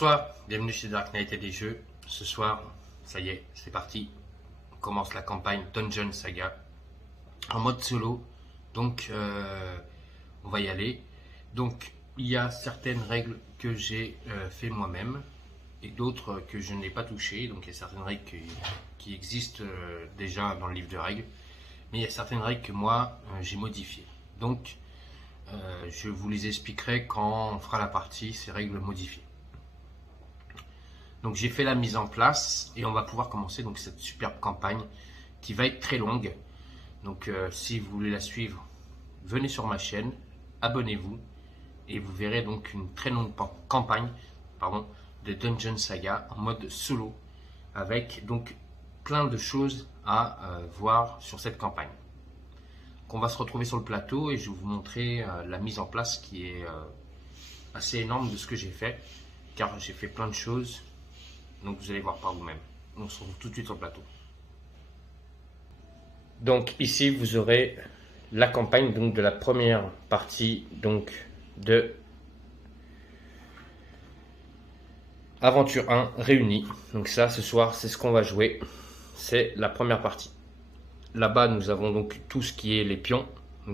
Bonsoir, bienvenue chez Dark Knight et des jeux. Ce soir, ça y est, c'est parti. On commence la campagne Dungeon Saga en mode solo. Donc, on va y aller. Donc, il y a certaines règles que j'ai fait moi-même et d'autres que je n'ai pas touchées. Donc, il y a certaines règles qui existent déjà dans le livre de règles. Mais il y a certaines règles que moi, j'ai modifiées. Donc, je vous les expliquerai quand on fera la partie, ces règles modifiées. Donc j'ai fait la mise en place et on va pouvoir commencer donc cette superbe campagne qui va être très longue. Donc si vous voulez la suivre, venez sur ma chaîne, abonnez-vous et vous verrez donc une très longue campagne de Dungeon Saga en mode solo avec donc plein de choses à voir sur cette campagne. Donc, on va se retrouver sur le plateau et je vais vous montrer la mise en place qui est assez énorme de ce que j'ai fait car j'ai fait plein de choses. Donc vous allez voir par vous-même. On se retrouve tout de suite sur le plateau. Donc ici vous aurez la campagne donc de la première partie donc de Aventure 1 réunie. Donc ça ce soir c'est ce qu'on va jouer. C'est la première partie. Là-bas nous avons donc tout ce qui est les pions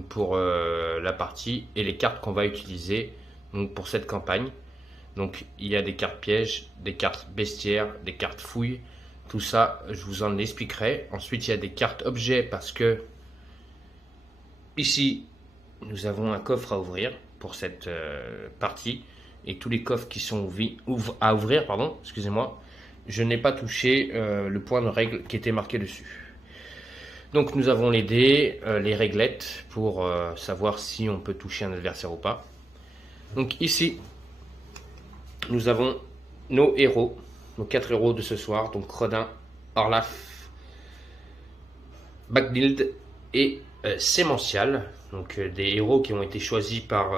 pour la partie et les cartes qu'on va utiliser donc pour cette campagne. Donc il y a des cartes pièges, des cartes bestiaires, des cartes fouilles. Tout ça, je vous en expliquerai. Ensuite, il y a des cartes objets parce que ici, nous avons un coffre à ouvrir pour cette partie. Et tous les coffres qui sont à ouvrir, excusez-moi, je n'ai pas touché le point de règle qui était marqué dessus. Donc nous avons les dés, les réglettes pour savoir si on peut toucher un adversaire ou pas. Donc ici, nous avons nos héros, nos 4 héros de ce soir, donc Rodin, Orlaf, Bagnild et Sémential, donc des héros qui ont été choisis par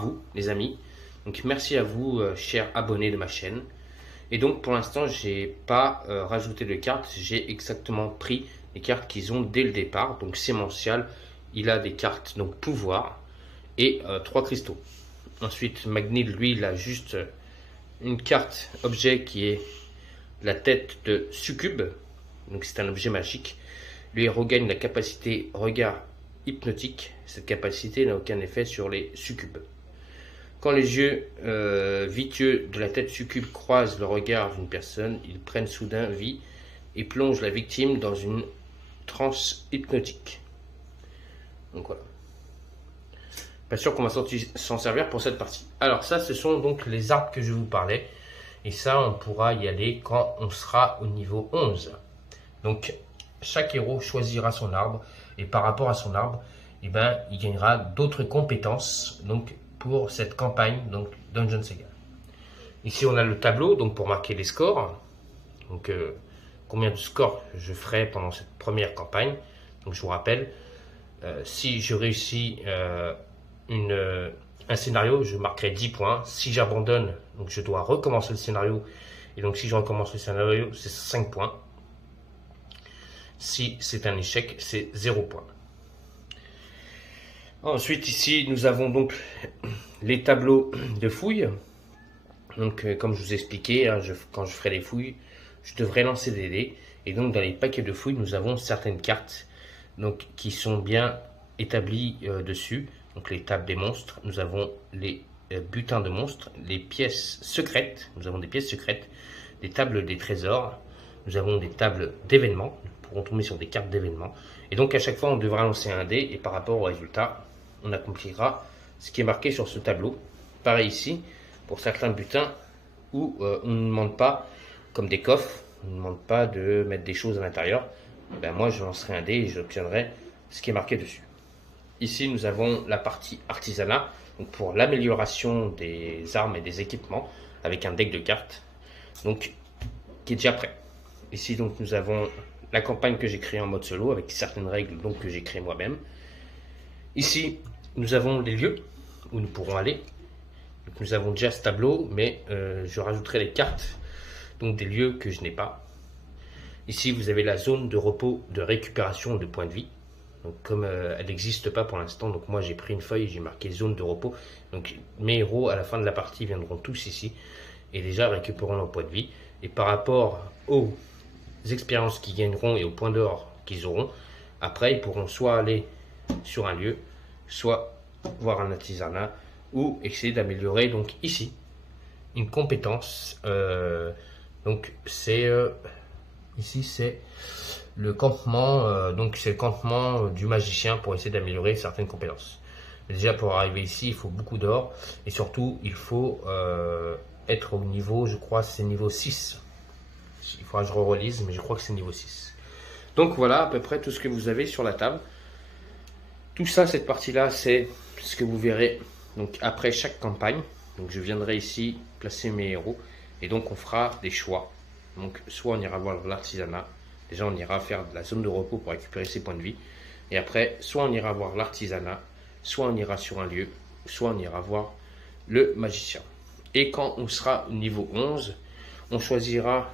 vous, les amis. Donc merci à vous, chers abonnés de ma chaîne. Et donc pour l'instant, j'ai pas rajouté de cartes, j'ai exactement pris les cartes qu'ils ont dès le départ. Donc Sémential, il a des cartes donc pouvoir et 3 cristaux. Ensuite, Magnil, lui, il a juste une carte objet qui est la tête de Succube. Donc c'est un objet magique. Lui, il regagne la capacité regard hypnotique. Cette capacité n'a aucun effet sur les succubes. Quand les yeux viteux de la tête succube croisent le regard d'une personne, ils prennent soudain vie et plongent la victime dans une transe hypnotique. Donc voilà. Pas sûr qu'on va s'en servir pour cette partie. Alors ça, ce sont donc les arbres que je vous parlais. Et ça, on pourra y aller quand on sera au niveau 11. Donc, chaque héros choisira son arbre. Et par rapport à son arbre, eh ben, il gagnera d'autres compétences donc, pour cette campagne donc Dungeon Saga. Ici, on a le tableau donc pour marquer les scores. Donc, combien de scores je ferai pendant cette première campagne. Donc, je vous rappelle, si je réussis un scénario, je marquerai 10 points. Si j'abandonne, donc je dois recommencer le scénario. Et donc si je recommence le scénario, c'est 5 points. Si c'est un échec, c'est 0 points. Ensuite, ici, nous avons donc les tableaux de fouilles. Donc, comme je vous expliquais, hein, quand je ferai les fouilles, je devrais lancer des dés. Et donc, dans les paquets de fouilles, nous avons certaines cartes donc, qui sont bien établies dessus. Donc les tables des monstres, nous avons les butins de monstres, les pièces secrètes, nous avons des pièces secrètes, des tables des trésors, nous avons des tables d'événements, nous pourrons tomber sur des cartes d'événements. Et donc à chaque fois on devra lancer un dé et par rapport au résultat, on accomplira ce qui est marqué sur ce tableau. Pareil ici, pour certains butins où on ne demande pas, comme des coffres, on ne demande pas de mettre des choses à l'intérieur. Ben moi je lancerai un dé et j'obtiendrai ce qui est marqué dessus. Ici, nous avons la partie artisanat, donc pour l'amélioration des armes et des équipements, avec un deck de cartes, donc qui est déjà prêt. Ici, donc, nous avons la campagne que j'ai créée en mode solo, avec certaines règles donc, que j'ai créées moi-même. Ici, nous avons les lieux où nous pourrons aller. Donc, nous avons déjà ce tableau, mais je rajouterai les cartes, donc des lieux que je n'ai pas. Ici, vous avez la zone de repos, de récupération de points de vie. Donc, comme elle n'existe pas pour l'instant, donc moi j'ai pris une feuille et j'ai marqué zone de repos. Donc mes héros à la fin de la partie viendront tous ici et déjà récupéreront leur point de vie. Et par rapport aux expériences qu'ils gagneront et aux points d'or qu'ils auront, après ils pourront soit aller sur un lieu, soit voir un artisanat ou essayer d'améliorer donc ici une compétence. Donc c'est ici c'est le campement, donc c'est le campement du magicien pour essayer d'améliorer certaines compétences. Déjà pour arriver ici il faut beaucoup d'or et surtout il faut être au niveau, je crois c'est niveau 6. Il faudra que je relise mais je crois que c'est niveau 6. Donc voilà à peu près tout ce que vous avez sur la table. Tout ça, cette partie-là, c'est ce que vous verrez donc après chaque campagne. Donc je viendrai ici placer mes héros et donc on fera des choix. Donc soit on ira voir l'artisanat, déjà on ira faire de la zone de repos pour récupérer ses points de vie. Et après, soit on ira voir l'artisanat, soit on ira sur un lieu, soit on ira voir le magicien. Et quand on sera niveau 11, on choisira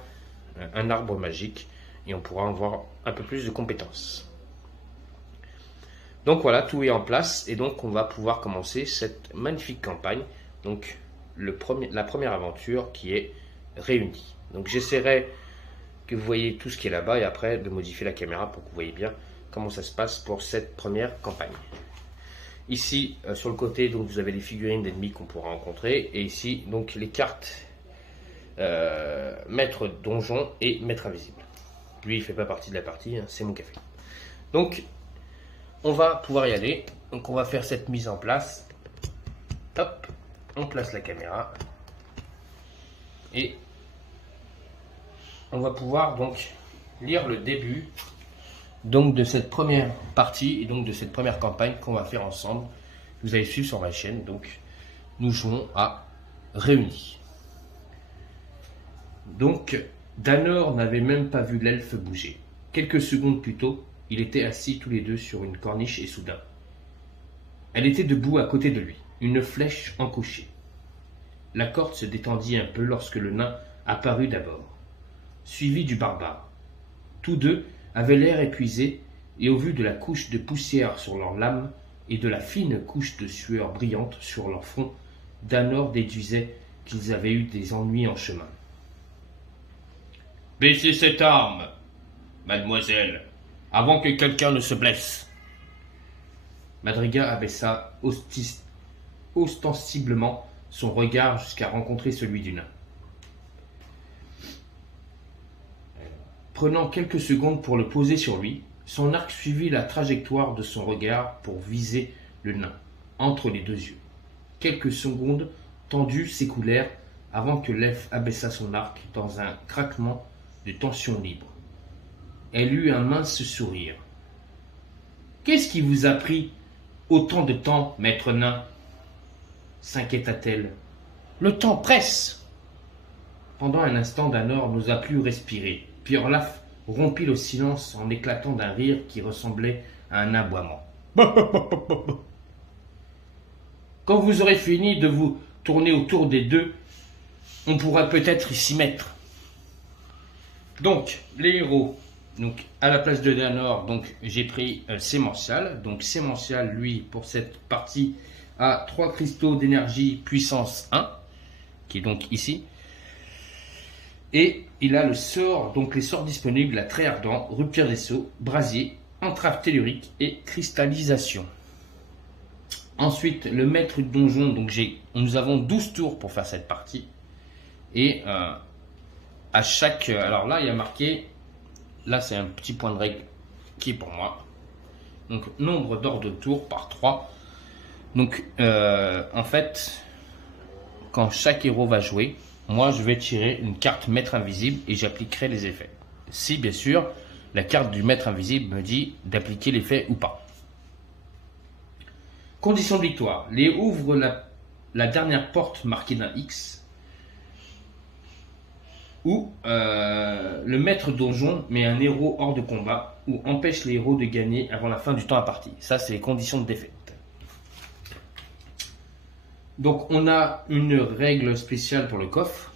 un arbre magique et on pourra avoir un peu plus de compétences. Donc voilà, tout est en place et donc on va pouvoir commencer cette magnifique campagne. Donc la première aventure qui est réunie. Donc j'essaierai que vous voyez tout ce qui est là-bas et après de modifier la caméra pour que vous voyez bien comment ça se passe pour cette première campagne. Ici sur le côté donc vous avez les figurines d'ennemis qu'on pourra rencontrer et ici donc les cartes maître donjon et maître invisible. Lui il fait pas partie de la partie, hein, c'est mon café. Donc on va pouvoir y aller. Donc on va faire cette mise en place. Hop, on place la caméra. Et on va pouvoir donc lire le début donc de cette première partie et donc de cette première campagne qu'on va faire ensemble. Vous allez suivre sur ma chaîne. Donc nous jouons à Réunis. Donc Danor n'avait même pas vu l'elfe bouger. Quelques secondes plus tôt, il était assis tous les deux sur une corniche et soudain, elle était debout à côté de lui, une flèche encochée. La corde se détendit un peu lorsque le nain apparut d'abord, suivi du barbare. Tous deux avaient l'air épuisés et au vu de la couche de poussière sur leurs lames et de la fine couche de sueur brillante sur leur front, Danor déduisait qu'ils avaient eu des ennuis en chemin. « Baissez cette arme, mademoiselle, avant que quelqu'un ne se blesse. » Madriga abaissa ostensiblement son regard jusqu'à rencontrer celui du nain. Prenant quelques secondes pour le poser sur lui, son arc suivit la trajectoire de son regard pour viser le nain, entre les deux yeux. Quelques secondes tendues s'écoulèrent avant que l'elfe abaissa son arc dans un craquement de tension libre. Elle eut un mince sourire. « Qu'est-ce qui vous a pris autant de temps, maître nain ?» s'inquiéta-t-elle. « Le temps presse !» Pendant un instant, Danor n'osa plus respirer. Puis Orlaf rompit le silence en éclatant d'un rire qui ressemblait à un aboiement. « Quand vous aurez fini de vous tourner autour des deux, on pourra peut-être s'y mettre. » Donc, les héros. Donc, à la place de Danor, donc j'ai pris Sémential. Donc, Sémential, lui, pour cette partie, a 3 cristaux d'énergie puissance 1, qui est donc ici. Et il a le sort, donc les sorts disponibles, la Trait Ardent, Rupture des Sceaux, Brasier, Entrave Tellurique et Cristallisation. Ensuite, le maître de donjon, donc nous avons 12 tours pour faire cette partie. Et à chaque... alors là, il y a marqué... Là, c'est un petit point de règle qui est pour moi. Donc, nombre d'ordres de tours par 3. Donc, en fait, quand chaque héros va jouer, moi, je vais tirer une carte maître invisible et j'appliquerai les effets. Si, bien sûr, la carte du maître invisible me dit d'appliquer l'effet ou pas. Condition de victoire. Les héros ouvrent la dernière porte marquée d'un X. Ou le maître donjon met un héros hors de combat ou empêche les héros de gagner avant la fin du temps imparti. Ça, c'est les conditions de défaite. Donc, on a une règle spéciale pour le coffre.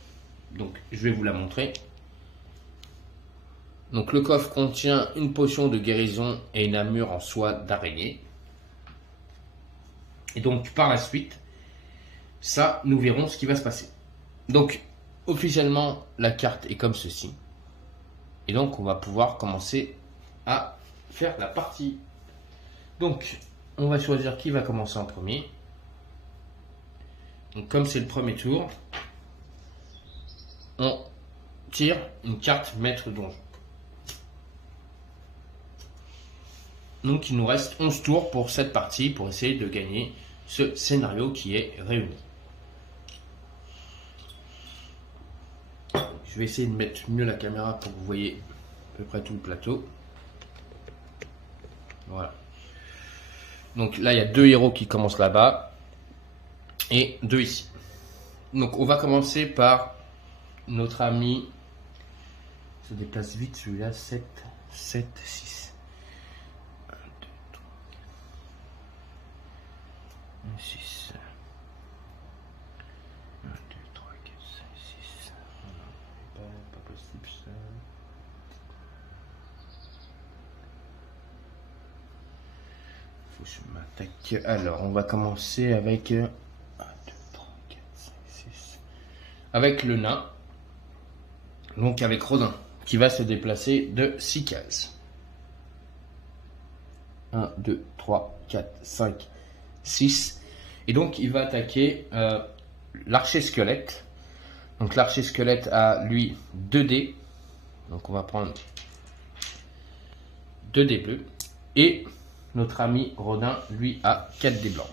Donc, je vais vous la montrer. Donc, le coffre contient une potion de guérison et une armure en soie d'araignée. Et donc, par la suite, ça, nous verrons ce qui va se passer. Donc, officiellement, la carte est comme ceci. Et donc, on va pouvoir commencer à faire la partie. Donc, on va choisir qui va commencer en premier. Donc, comme c'est le premier tour, on tire une carte maître donjon. Donc, il nous reste 11 tours pour cette partie pour essayer de gagner ce scénario qui est réuni. Je vais essayer de mettre mieux la caméra pour que vous voyez à peu près tout le plateau. Voilà. Donc là, il y a 2 héros qui commencent là-bas et 2 ici. Donc on va commencer par notre ami. Se déplace vite celui-là. 7, 7, 6. 1, 2, 3, 6. 1, 2, 3, 4, 5, 6. Pas possible ça. Faut que je m'attaque. Alors, on va commencer avec 1, 2, 3, 4, 5, 6. Avec le nain. Donc avec Rodin, qui va se déplacer de 6 cases. 1, 2, 3, 4, 5, 6. Et donc il va attaquer l'archer squelette. Donc l'archer squelette a lui 2 dés. Donc on va prendre 2 dés bleus. Et notre ami Rodin, lui, a 4 dés blancs.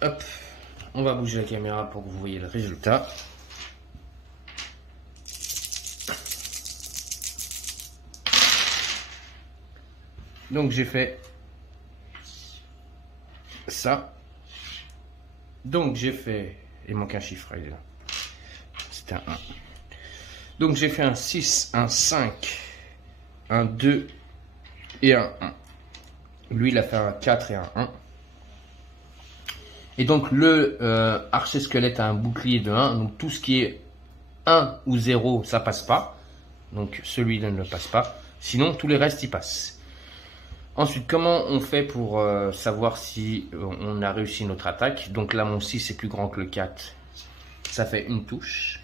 Hop, on va bouger la caméra pour que vous voyez le résultat. Donc j'ai fait ça. Donc j'ai fait... Il manque un chiffre, il est là. C'était un 1. Donc j'ai fait un 6, un 5, un 2 et un 1. Lui, il a fait un 4 et un 1. Et donc le archer squelette a un bouclier de 1. Donc tout ce qui est 1 ou 0, ça passe pas. Donc celui-là ne passe pas. Sinon, tous les restes, y passent. Ensuite, comment on fait pour savoir si on a réussi notre attaque? Donc là, mon 6 est plus grand que le 4. Ça fait une touche.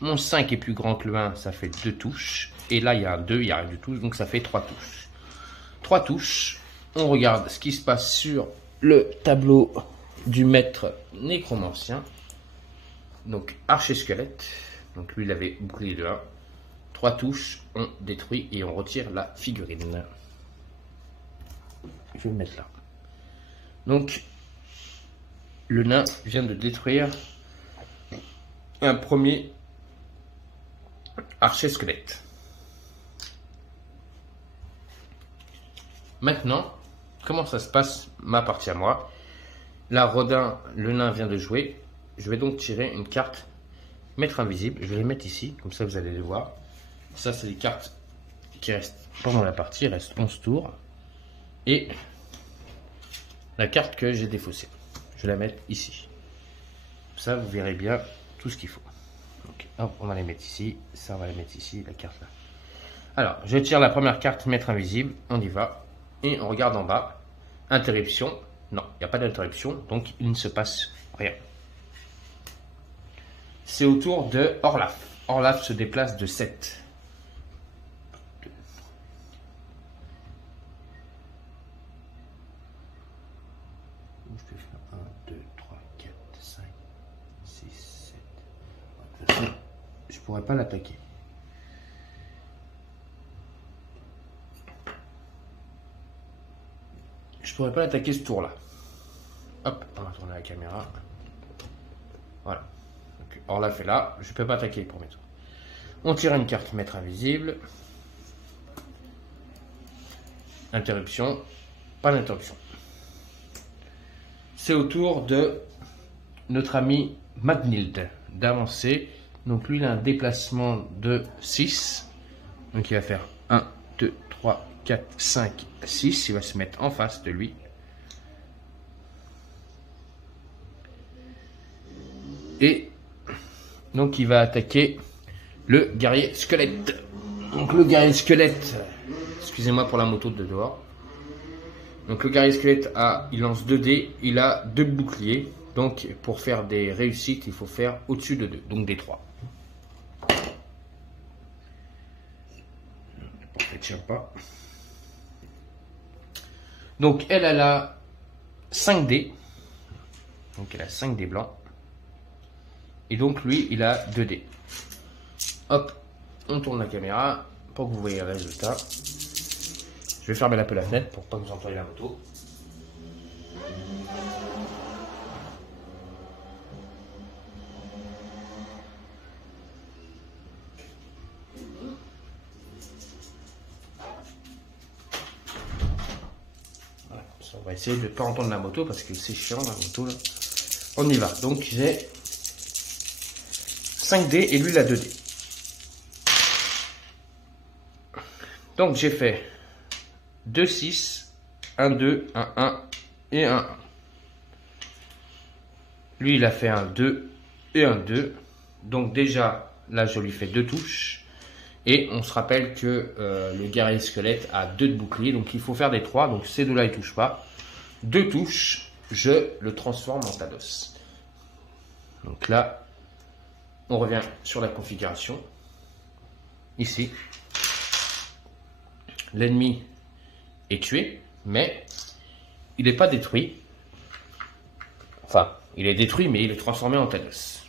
Mon 5 est plus grand que le 1. Ça fait 2 touches. Et là, il y a un 2, il n'y a rien du tout. Donc ça fait 3 touches. 3 touches. On regarde ce qui se passe sur le tableau du maître nécromancien. Donc archer squelette. Donc lui, il avait bouclier de 1. 3 touches, on détruit et on retire la figurine. Je vais le mettre là. Donc, le nain vient de détruire un premier archer squelette. Maintenant, comment ça se passe ma partie à moi? Là, Rodin, le nain vient de jouer. Je vais donc tirer une carte maître invisible. Je vais les mettre ici, comme ça vous allez les voir. Ça, c'est les cartes qui restent pendant la partie. Il reste 11 tours. Et la carte que j'ai défaussée. Je vais la mettre ici. Ça, vous verrez bien tout ce qu'il faut. Donc, hop, on va les mettre ici. Ça, on va les mettre ici, la carte là. Alors, je tire la première carte maître invisible. On y va. Et on regarde en bas. Interruption. Non, il n'y a pas d'interruption. Donc, il ne se passe rien. C'est au tour de Orlaf. Orlaf se déplace de 7. Je peux faire 1, 2, 3, 4, 5, 6, 7. Je pourrais pas l'attaquer. Je pourrais pas l'attaquer ce tour-là. Hop, on va tourner la caméra. Voilà. Donc, Orlaf est là. Je peux pas attaquer le premier tour. On tire une carte maître invisible. Interruption. Pas d'interruption. C'est au tour de notre ami Magnhild d'avancer. Donc lui, il a un déplacement de 6. Donc il va faire 1, 2, 3, 4, 5, 6. Il va se mettre en face de lui. Et donc il va attaquer le guerrier squelette. Donc le guerrier squelette, excusez-moi pour la moto de dehors. Donc le guerrier squelette il lance 2 dés, il a 2 boucliers. Donc pour faire des réussites, il faut faire au-dessus de 2, donc des 3. Ne tient pas. Donc elle a 5 dés. Donc elle a 5 dés blancs. Et donc lui, il a 2 dés. Hop, on tourne la caméra pour que vous voyez le résultat. Je vais fermer un peu la fenêtre pour pas que vous entendiez la moto. Voilà, on va essayer de ne pas entendre la moto parce que c'est chiant la moto là. On y va. Donc j'ai 5 dés et lui il a 2 dés. Donc j'ai fait 2, 6, 1, 2, 1, 1 et 1, 1. Lui, il a fait un 2 et un 2. Donc déjà, là, je lui fais 2 touches. Et on se rappelle que le guerrier squelette a 2 de bouclier. Donc il faut faire des 3. Donc ces deux-là, ils ne touchent pas. 2 touches, je le transforme en Thanos. Donc là, on revient sur la configuration. Ici, l'ennemi est tué, mais il n'est pas détruit. Enfin, il est détruit, mais il est transformé en Thanos.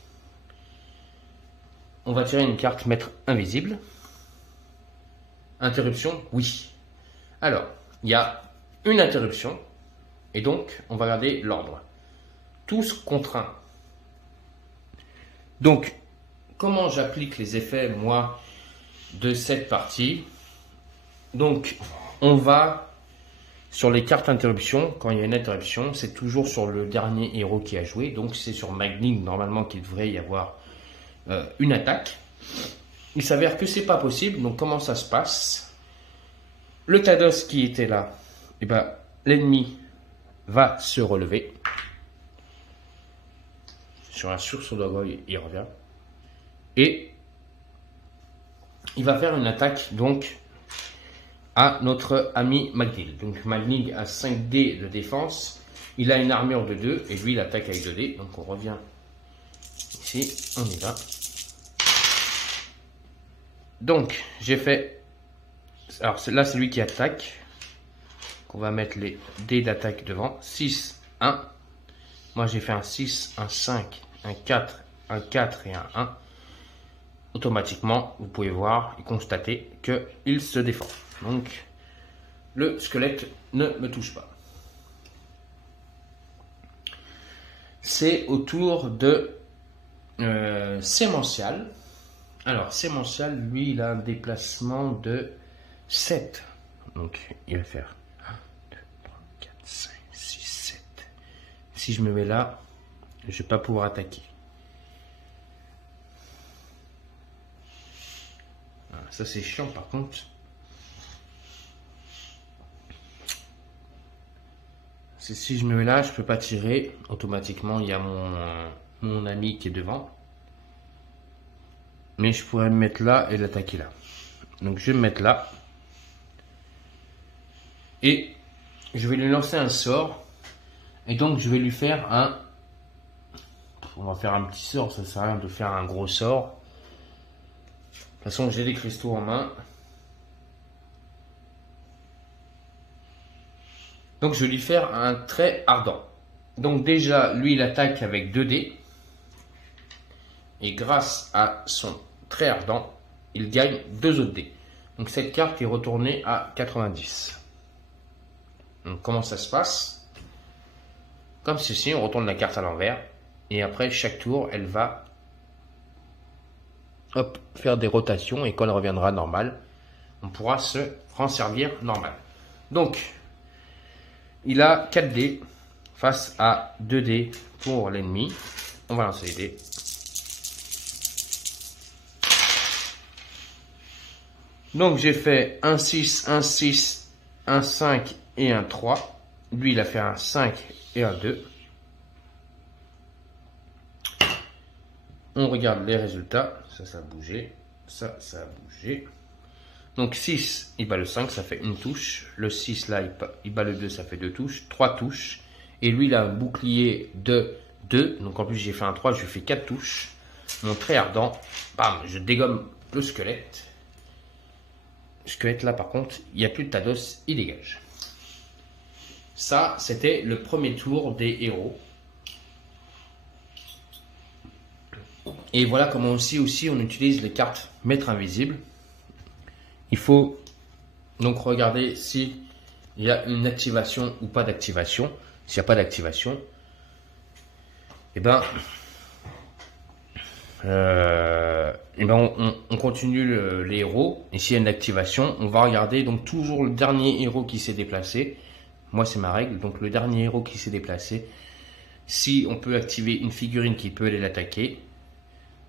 On va tirer une carte maître invisible. Interruption, oui. Alors, il y a une interruption, et donc, on va garder l'ordre. Tous contre 1. Donc, comment j'applique les effets, moi, de cette partie? Donc, on va sur les cartes interruption. Quand il y a une interruption, c'est toujours sur le dernier héros qui a joué. Donc, c'est sur Magning, normalement, qu'il devrait y avoir une attaque. Il s'avère que c'est pas possible. Donc, comment ça se passe? Le Thanos qui était là, eh ben, l'ennemi va se relever. Sur un sursaut d'orgueil, il revient. Et il va faire une attaque, donc, à notre ami Magning. Donc Magning a 5 dés de défense. Il a une armure de 2 et lui il attaque avec 2 dés. Donc on revient ici, on y va. Donc j'ai fait... Alors là c'est lui qui attaque. On va mettre les dés d'attaque devant. 6, 1. Moi j'ai fait un 6, un 5, un 4, un 4 et un 1. Automatiquement, vous pouvez voir et constater qu'il se défend. Donc, le squelette ne me touche pas. C'est au tour de Sémential. Alors, Sémential, lui, il a un déplacement de 7. Donc, il va faire 1, 2, 3, 4, 5, 6, 7. Si je me mets là, je ne vais pas pouvoir attaquer. Ça c'est chiant par contre. Si je me mets là, je peux pas tirer. Automatiquement, il y a mon ami qui est devant. Mais je pourrais me mettre là et l'attaquer là. Donc je vais me mettre là. Et je vais lui lancer un sort. Et donc je vais lui faire un... On va faire un petit sort, ça sert à rien de faire un gros sort. De toute façon, j'ai des cristaux en main. Donc, je vais lui faire un trait ardent. Donc, déjà, lui, il attaque avec 2 dés. Et grâce à son trait ardent, il gagne 2 autres dés. Donc, cette carte est retournée à 90. Donc, comment ça se passe? Comme ceci, on retourne la carte à l'envers. Et après, chaque tour, elle va... Hop, faire des rotations et quand elle reviendra normale, on pourra se en servir normal. Donc, il a 4 dés face à 2 dés pour l'ennemi. On va lancer les dés. Donc, j'ai fait un 6, un 6, un 5 et un 3. Lui, il a fait un 5 et un 2. On regarde les résultats. Ça a bougé. Ça a bougé. Donc 6, il bat le 5, ça fait une touche. Le 6 là, il bat le 2, ça fait 2 touches. 3 touches. Et lui, il a un bouclier de 2. Donc en plus, j'ai fait un 3, je lui fais 4 touches. Mon trait ardent. Bam, je dégomme le squelette. Le squelette là, par contre, il n'y a plus de tas d'os, il dégage. Ça, c'était le premier tour des héros. Et voilà comment aussi on utilise les cartes maître invisible. Il faut donc regarder s'il y a une activation ou pas d'activation. S'il n'y a pas d'activation, eh ben, on continue les héros. Et s'il y a une activation, on va regarder donc toujours le dernier héros qui s'est déplacé. Moi, c'est ma règle. Donc le dernier héros qui s'est déplacé. Si on peut activer une figurine qui peut aller l'attaquer,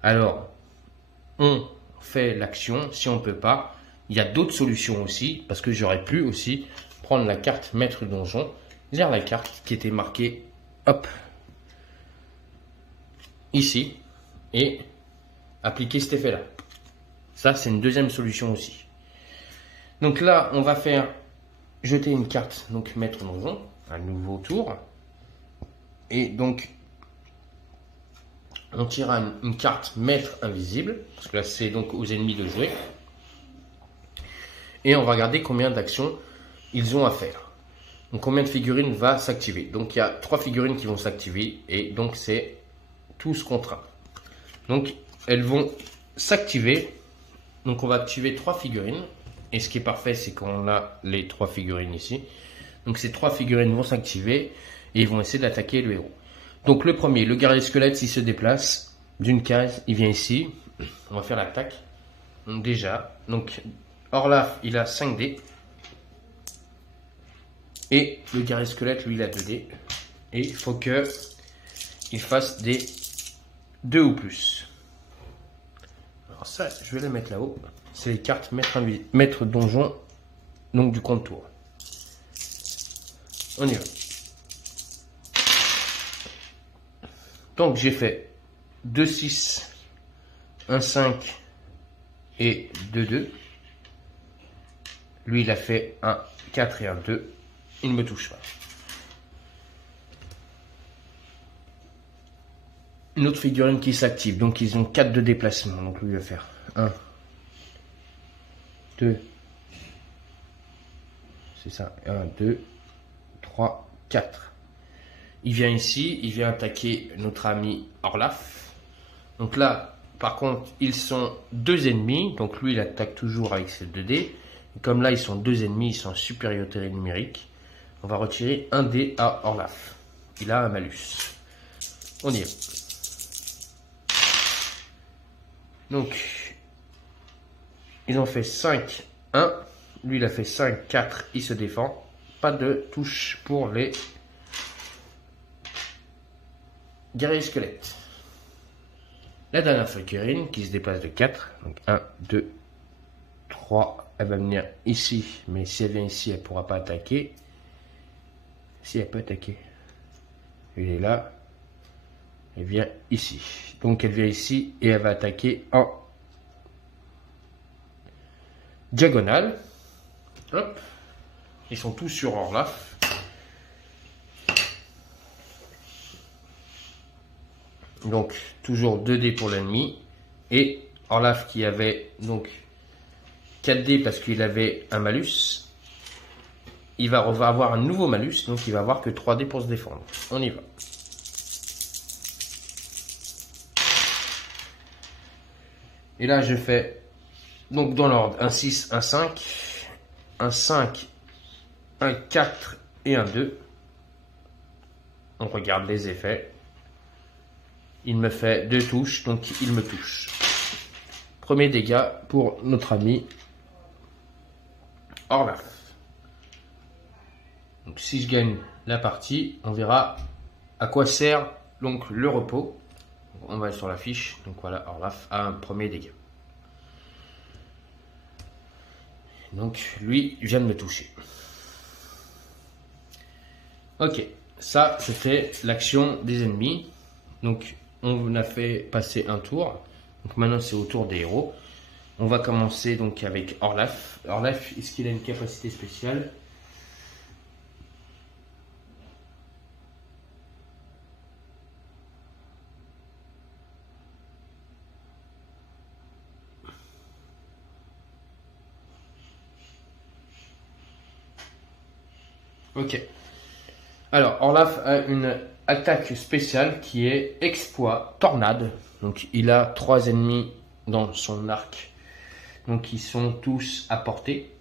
alors on fait l'action. Si on ne peut pas, il y a d'autres solutions aussi, parce que j'aurais pu aussi prendre la carte maître donjon, lire la carte qui était marquée, hop, ici, et appliquer cet effet-là. Ça, c'est une deuxième solution aussi. Donc là, on va faire jeter une carte, donc maître donjon, un nouveau tour. Et donc, on tirera une carte maître invisible, parce que là, c'est donc aux ennemis de jouer. Et on va regarder combien d'actions ils ont à faire. Donc combien de figurines va s'activer. Donc il y a 3 figurines qui vont s'activer. Et donc c'est tous contre 1. Donc elles vont s'activer. Donc on va activer 3 figurines. Et ce qui est parfait, c'est qu'on a les 3 figurines ici. Donc ces 3 figurines vont s'activer. Et ils vont essayer d'attaquer le héros. Donc le premier, le guerrier squelette, s'il se déplace d'une case, il vient ici. On va faire l'attaque. Donc déjà, donc Orlaf, il a 5 dés. Et le guerrier squelette, lui, il a 2 dés. Et il faut qu'il fasse des 2 ou plus. Alors ça, je vais les mettre là-haut. C'est les cartes maître donjon, donc du contour. On y va. Donc j'ai fait 2, 6, 1, 5 et 2, 2. Lui, il a fait un 4 et un 2. Il ne me touche pas. Une autre figurine qui s'active. Donc, ils ont 4 de déplacement. Donc, lui, il va faire 1, 2. C'est ça. 1, 2, 3, 4. Il vient ici. Il vient attaquer notre ami Orlaf. Donc là, par contre, ils sont 2 ennemis. Donc, lui, il attaque toujours avec ses 2 dés. Comme là, ils sont 2 ennemis, ils sont en supériorité numérique. On va retirer un dé à Orlaf. Il a un malus. On y est. Donc, ils ont fait 5, 1. Lui, il a fait 5, 4. Il se défend. Pas de touche pour les guerriers squelettes. La dernière figurine qui se déplace de 4. Donc, 1, 2, 3. Elle va venir ici, mais si elle vient ici, elle ne pourra pas attaquer. Si elle peut attaquer. Elle est là. Elle vient ici. Donc elle vient ici et elle va attaquer en diagonale. Hop. Ils sont tous sur Orlaf. Donc toujours 2 dés pour l'ennemi. Et Orlaf qui avait donc 4 dés parce qu'il avait un malus. Il va avoir un nouveau malus, donc il va avoir que 3 dés pour se défendre. On y va. Et là, je fais, donc dans l'ordre, un 6, un 5, un 5, un 4 et un 2. On regarde les effets. Il me fait 2 touches, donc il me touche. Premier dégât pour notre ami Orlaf. Donc si je gagne la partie, on verra à quoi sert donc le repos. On va sur la fiche. Donc voilà, Orlaf a un premier dégât. Donc lui vient de me toucher. Ok, ça c'était l'action des ennemis. Donc on a fait passer un tour. Donc maintenant c'est au tour des héros. On va commencer donc avec Orlaf. Orlaf, est-ce qu'il a une capacité spéciale? Ok. Alors, Orlaf a une attaque spéciale qui est Exploit Tornade. Donc, il a 3 ennemis dans son arc. Donc, ils sont tous à portée.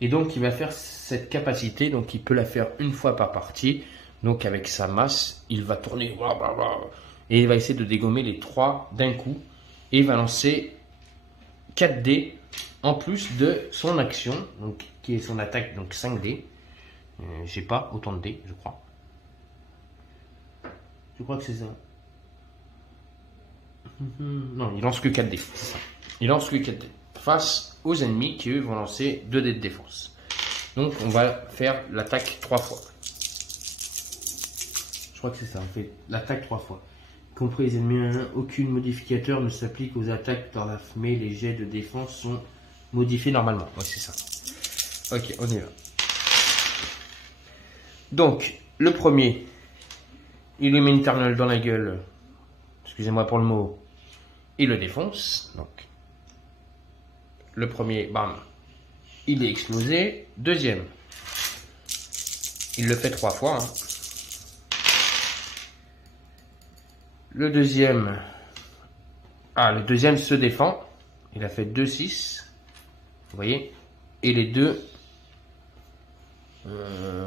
Et donc, il va faire cette capacité. Donc, il peut la faire une fois par partie. Donc, avec sa masse, il va tourner. Et il va essayer de dégommer les 3 d'un coup. Et il va lancer 4 dés en plus de son action. Donc, qui est son attaque, donc 5 dés. J'ai pas autant de dés, je crois. Je crois que c'est ça. Non, il lance que 4 dés. C'est ça. Il lance que 4 dés. Face aux ennemis qui, eux, vont lancer 2 dés de défense. Donc, on va faire l'attaque 3 fois. Je crois que c'est ça. On fait l'attaque 3 fois. Y compris les ennemis, aucun modificateur ne s'applique aux attaques d'Orlaf, mais les jets de défense sont modifiés normalement. Ouais, c'est ça. Ok, on y va. Donc, le premier, il lui met une Eternal dans la gueule. Excusez-moi pour le mot. Il le défonce. Donc, le premier, bam, il est explosé. Deuxième, il le fait 3 fois. Le deuxième, le deuxième se défend. Il a fait 2-6. Vous voyez? Et les deux,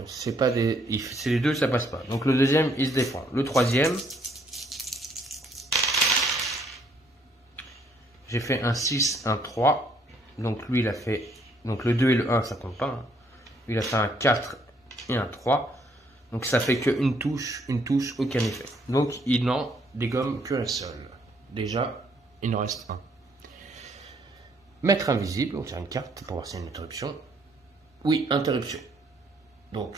c'est pas des, c'est les deux, ça passe pas. Donc le deuxième, il se défend. Le troisième, j'ai fait un 6, un 3. Donc lui, il a fait, donc le 2 et le 1, ça compte pas. Lui, il a fait un 4 et un 3. Donc ça fait qu'une touche, aucun effet. Donc il n'en dégomme qu'un seul. Déjà, il en reste un. Maître invisible, on tire une carte pour voir s'il y a une interruption. Oui, interruption. Donc,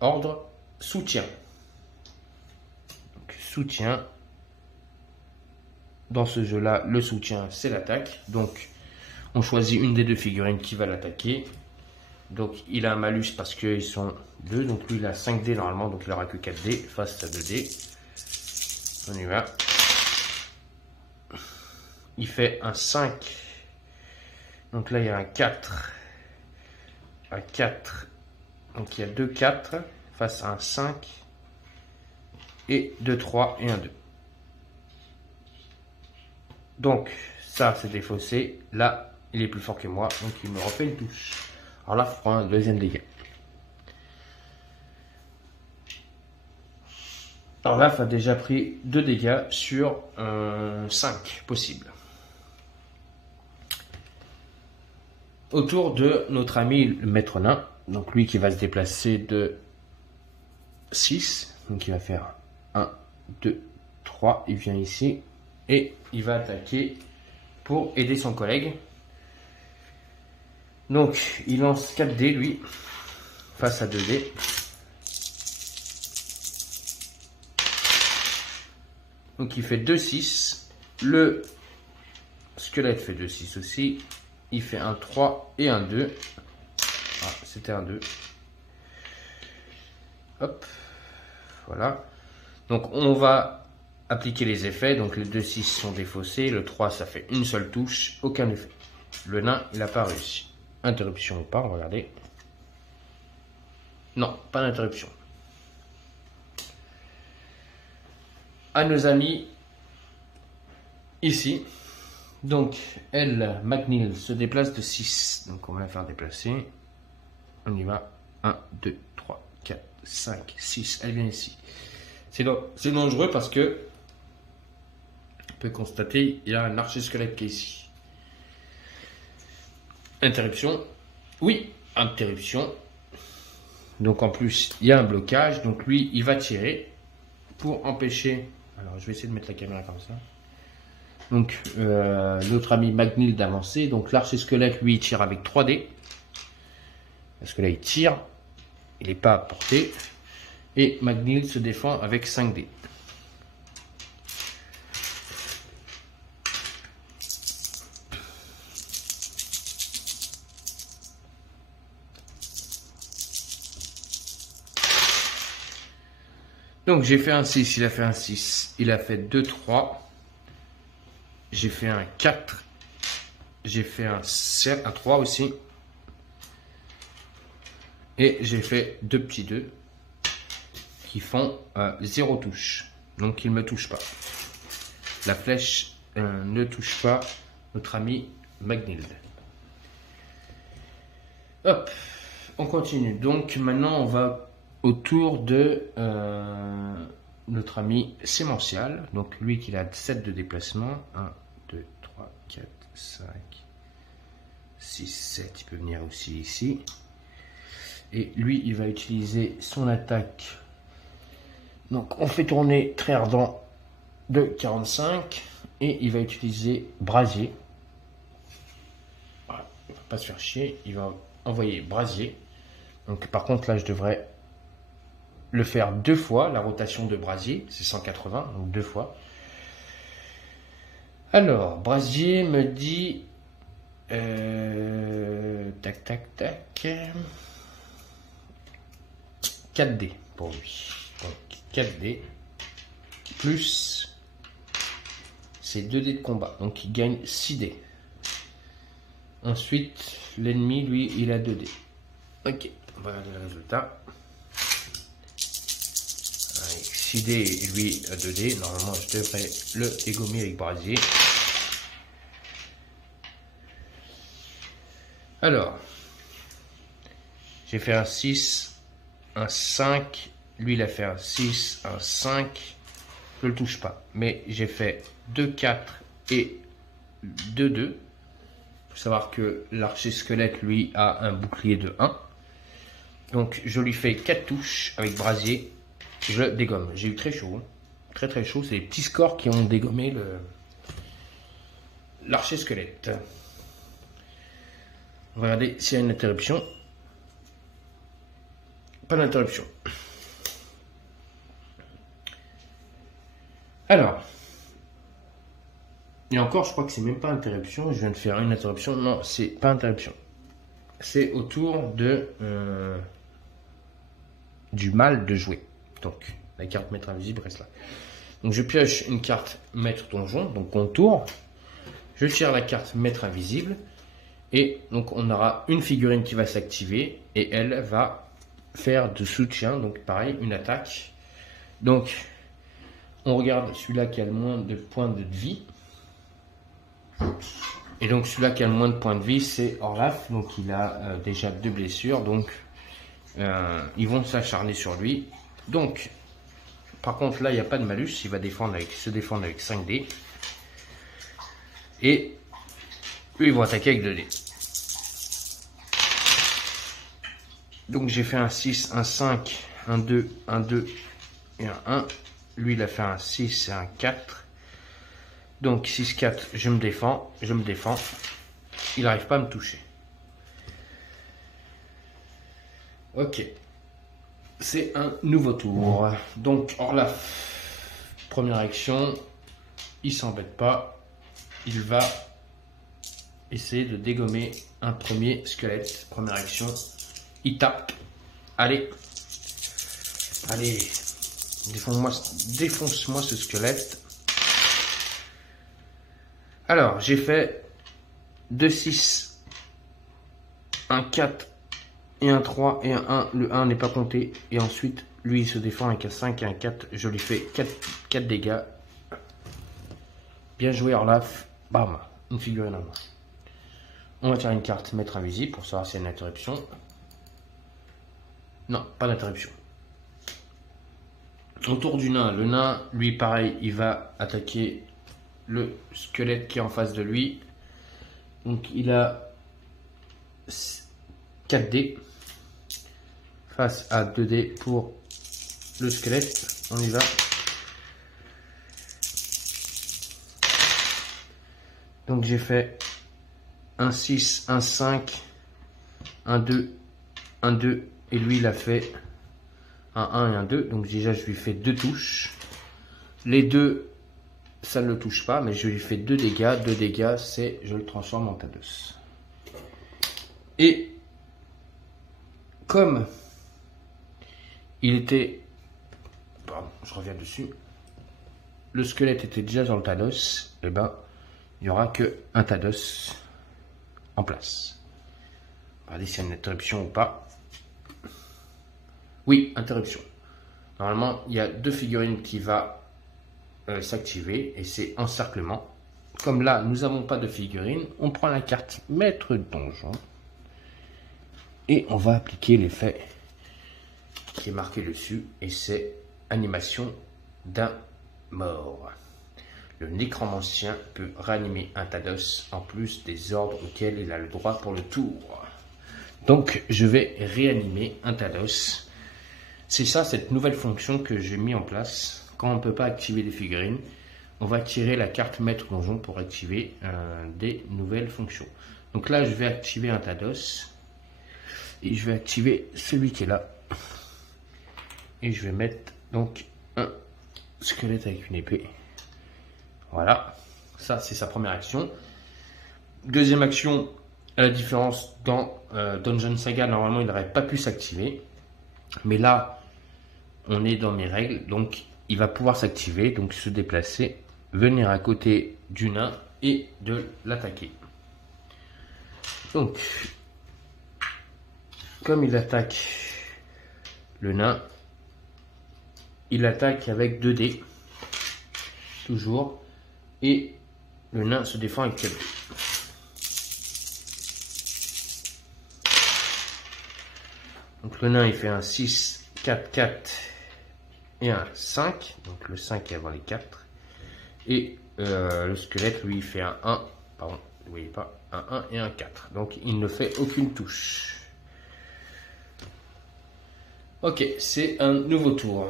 ordre, soutien. Donc, soutien. Dans ce jeu-là, le soutien, c'est l'attaque. Donc, on choisit une des 2 figurines qui va l'attaquer. Donc, il a un malus parce qu'ils sont 2. Donc, lui, il a 5 dés normalement. Donc, il n'aura que 4 dés face à 2 dés. On y va. Il fait un 5. Donc là, il y a un 4. Un 4. Donc, il y a 2 4 face à un 5. Et 2 3 et un 2. Donc, ça, c'est défaussé. Là, il est plus fort que moi. Donc, il me refait une touche. Alors là, il prend un deuxième dégât. Alors là, il a déjà pris 2 dégâts sur 5 possibles. Autour de notre ami le maître nain. Donc, lui qui va se déplacer de 6. Donc, il va faire 1, 2, 3. Il vient ici. Et il va attaquer pour aider son collègue. Donc, il lance 4 dés, lui, face à 2 dés. Donc, il fait 2-6. Le squelette fait 2-6 aussi. Il fait un 3 et un 2. Ah, c'était un 2. Hop. Voilà. Donc, on va appliquer les effets. Donc, les 2-6 sont défaussés. Le 3, ça fait une seule touche. Aucun effet. Le nain, il n'a pas réussi. Interruption ou pas, on va regarder. Non, pas d'interruption. À nos amis, ici. Donc, elle, McNeil, se déplace de 6. Donc, on va la faire déplacer. On y va. 1, 2, 3, 4, 5, 6. Elle vient ici. C'est dangereux parce que, on peut constater, il y a un archer-squelette qui est ici. Interruption. Oui, interruption. Donc, en plus, il y a un blocage. Donc, lui, il va tirer pour empêcher. Alors, je vais essayer de mettre la caméra comme ça. Donc, notre ami McNeil d'avancer. Donc, l'archer-squelette, lui, il tire avec 3 dés. Parce que là, il tire. Il n'est pas à portée. Et McNeil se défend avec 5 dés. Donc j'ai fait un 6, il a fait un 6, il a fait 2, 3. J'ai fait un 4. J'ai fait un 7, un 3 aussi. Et j'ai fait deux petits 2 qui font 0 touche. Donc il ne me touche pas. La flèche ne touche pas notre ami Magnhild. Hop, on continue. Donc maintenant on va autour de notre ami Sémential. Donc lui qui a 7 de déplacement. 1, 2, 3, 4, 5, 6, 7. Il peut venir aussi ici. Et lui il va utiliser son attaque. Donc on fait tourner Trait Ardent de 45. Et il va utiliser Brasier. Voilà, il ne va pas se faire chier. Il va envoyer Brasier. Donc par contre là je devrais le faire 2 fois. La rotation de Brasier c'est 180, donc 2 fois. Alors Brasier me dit tac tac tac 4D pour lui. Donc 4D plus ses 2D de combat. Donc il gagne 6D. Ensuite l'ennemi lui il a 2D. Ok, on va regarder le résultat. Avec 6D et lui à 2D. Normalement je devrais le dégommer avec Brasier. Alors j'ai fait un 6, un 5, lui il a fait un 6, un 5, je le touche pas. Mais j'ai fait 2, 4 et 2, 2. Il faut savoir que l'archer squelette lui a un bouclier de 1. Donc je lui fais 4 touches avec Brasier, je le dégomme. J'ai eu très chaud, hein. Très très chaud, c'est les petits scores qui ont dégommé l'archer squelette. On va regarder s'il y a une interruption. Pas d'interruption. Alors, et encore, je crois que c'est même pas interruption. Je viens de faire une interruption. Non, c'est pas interruption. C'est autour de du mal de jouer. Donc, la carte maître invisible reste là. Donc, je pioche une carte maître donjon, donc contour. Je tire la carte maître invisible. Et donc, on aura une figurine qui va s'activer. Et elle va faire de soutien, donc pareil, une attaque. Donc on regarde celui-là qui a le moins de points de vie, et donc celui-là qui a le moins de points de vie c'est Orlaf, donc il a déjà 2 blessures, donc ils vont s'acharner sur lui. Donc par contre là il n'y a pas de malus, il va se défendre avec 5D, et eux ils vont attaquer avec 2D. Donc j'ai fait un 6, un 5, un 2 et un 1. Lui il a fait un 6 et un 4. Donc 6, 4, je me défends. Il n'arrive pas à me toucher. Ok. C'est un nouveau tour. Donc Orlaf, première action, il s'embête pas. Il va essayer de dégommer un premier squelette. Première action. Il tape. Allez. Allez. Défonce-moi ce squelette. Alors, j'ai fait 2, 6, un 4 et un 3 et un 1. Le 1 n'est pas compté. Et ensuite, lui, il se défend avec un 5 et un 4. Je lui fais 4 dégâts. Bien joué, Orlaf. Bam. Une figurine en main. On va faire une carte maître invisible pour savoir s'il y a une interruption. Non, pas d'interruption. Autour du nain, le nain, lui pareil, il va attaquer le squelette qui est en face de lui. Donc il a 4D face à 2D pour le squelette. On y va. Donc j'ai fait un 6, un 5, un 2, un 2. Et lui, il a fait un 1 et un 2. Donc déjà, je lui fais 2 touches. Les deux, ça ne le touche pas, mais je lui fais 2 dégâts. 2 dégâts, c'est je le transforme en Tados. Et comme il était... Bon, pardon, je reviens dessus. Le squelette était déjà dans le tas d'os. Et ben, il n'y aura qu'un tas d'os en place. Regardez s'il y a une interruption ou pas. Oui, interruption. Normalement, il y a 2 figurines qui vont s'activer et c'est encerclement. Comme là, nous n'avons pas de figurine, on prend la carte maître donjon et on va appliquer l'effet qui est marqué dessus et c'est animation d'un mort. Le nécromancien peut réanimer un tas d'os en plus des ordres auxquels il a le droit pour le tour. Donc, je vais réanimer un tas d'os. C'est ça, cette nouvelle fonction que j'ai mis en place. Quand on ne peut pas activer des figurines, on va tirer la carte maître donjon pour activer des nouvelles fonctions. Donc là, je vais activer un tas d'os. Et je vais activer celui qui est là. Et je vais mettre donc un squelette avec une épée. Voilà. Ça, c'est sa première action. Deuxième action, à la différence dans Dungeon Saga, normalement, il n'aurait pas pu s'activer. Mais là, on est dans mes règles. Donc, il va pouvoir s'activer. Donc, se déplacer, venir à côté du nain et de l'attaquer. Donc, comme il attaque le nain, il attaque avec 2 dés. Toujours. Et le nain se défend avec 4 dés. Donc le nain il fait un 6, 4, 4 et un 5. Donc le 5 est avant les 4. Et le squelette lui il fait un 1. Pardon, vous voyez pas, un 1 et un 4. Donc il ne fait aucune touche. Ok, c'est un nouveau tour.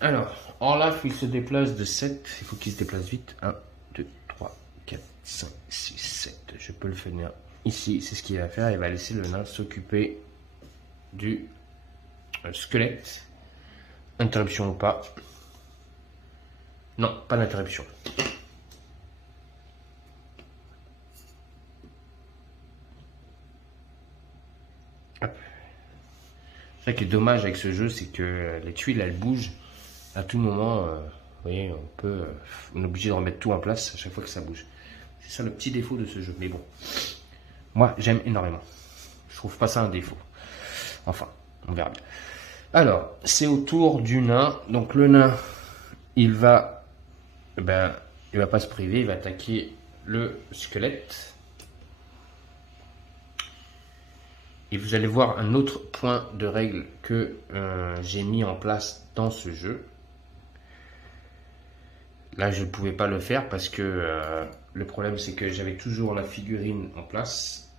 Alors, Orlaf il se déplace de 7. Il faut qu'il se déplace vite. 1, 2, 3, 4, 5, 6, 7. Je peux le faire ici. C'est ce qu'il va faire. Il va laisser le nain s'occuper du squelette. Interruption ou pas? Non, pas d'interruption. Ce qui est dommage avec ce jeu, c'est que les tuiles elles bougent à tout moment. Vous voyez, on est obligé de remettre tout en place à chaque fois que ça bouge. C'est ça le petit défaut de ce jeu. Mais bon, moi j'aime énormément. Je trouve pas ça un défaut. Enfin, on verra bien. Alors, c'est au tour du nain. Donc le nain, il va pas se priver, il va attaquer le squelette. Et vous allez voir un autre point de règle que j'ai mis en place dans ce jeu. Là, je ne pouvais pas le faire parce que le problème, c'est que j'avais toujours la figurine en place.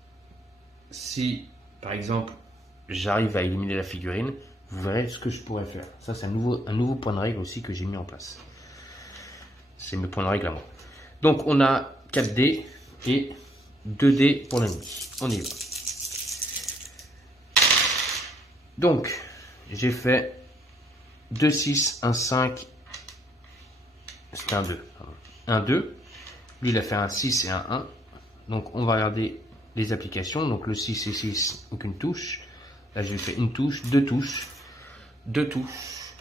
Si, par exemple, j'arrive à éliminer la figurine, vous verrez ce que je pourrais faire. Ça, c'est un nouveau point de règle aussi que j'ai mis en place. C'est mes points de règle à moi. Donc, on a 4 dés et 2 dés pour l'ennemi. On y va. Donc, j'ai fait 2, 6, 1, 5. C'était un 2. Un 2. Lui, il a fait un 6 et un 1. Donc, on va regarder les applications. Donc, le 6 et 6, aucune touche. Là, j'ai fait une touche, 2 touches. 2 touches.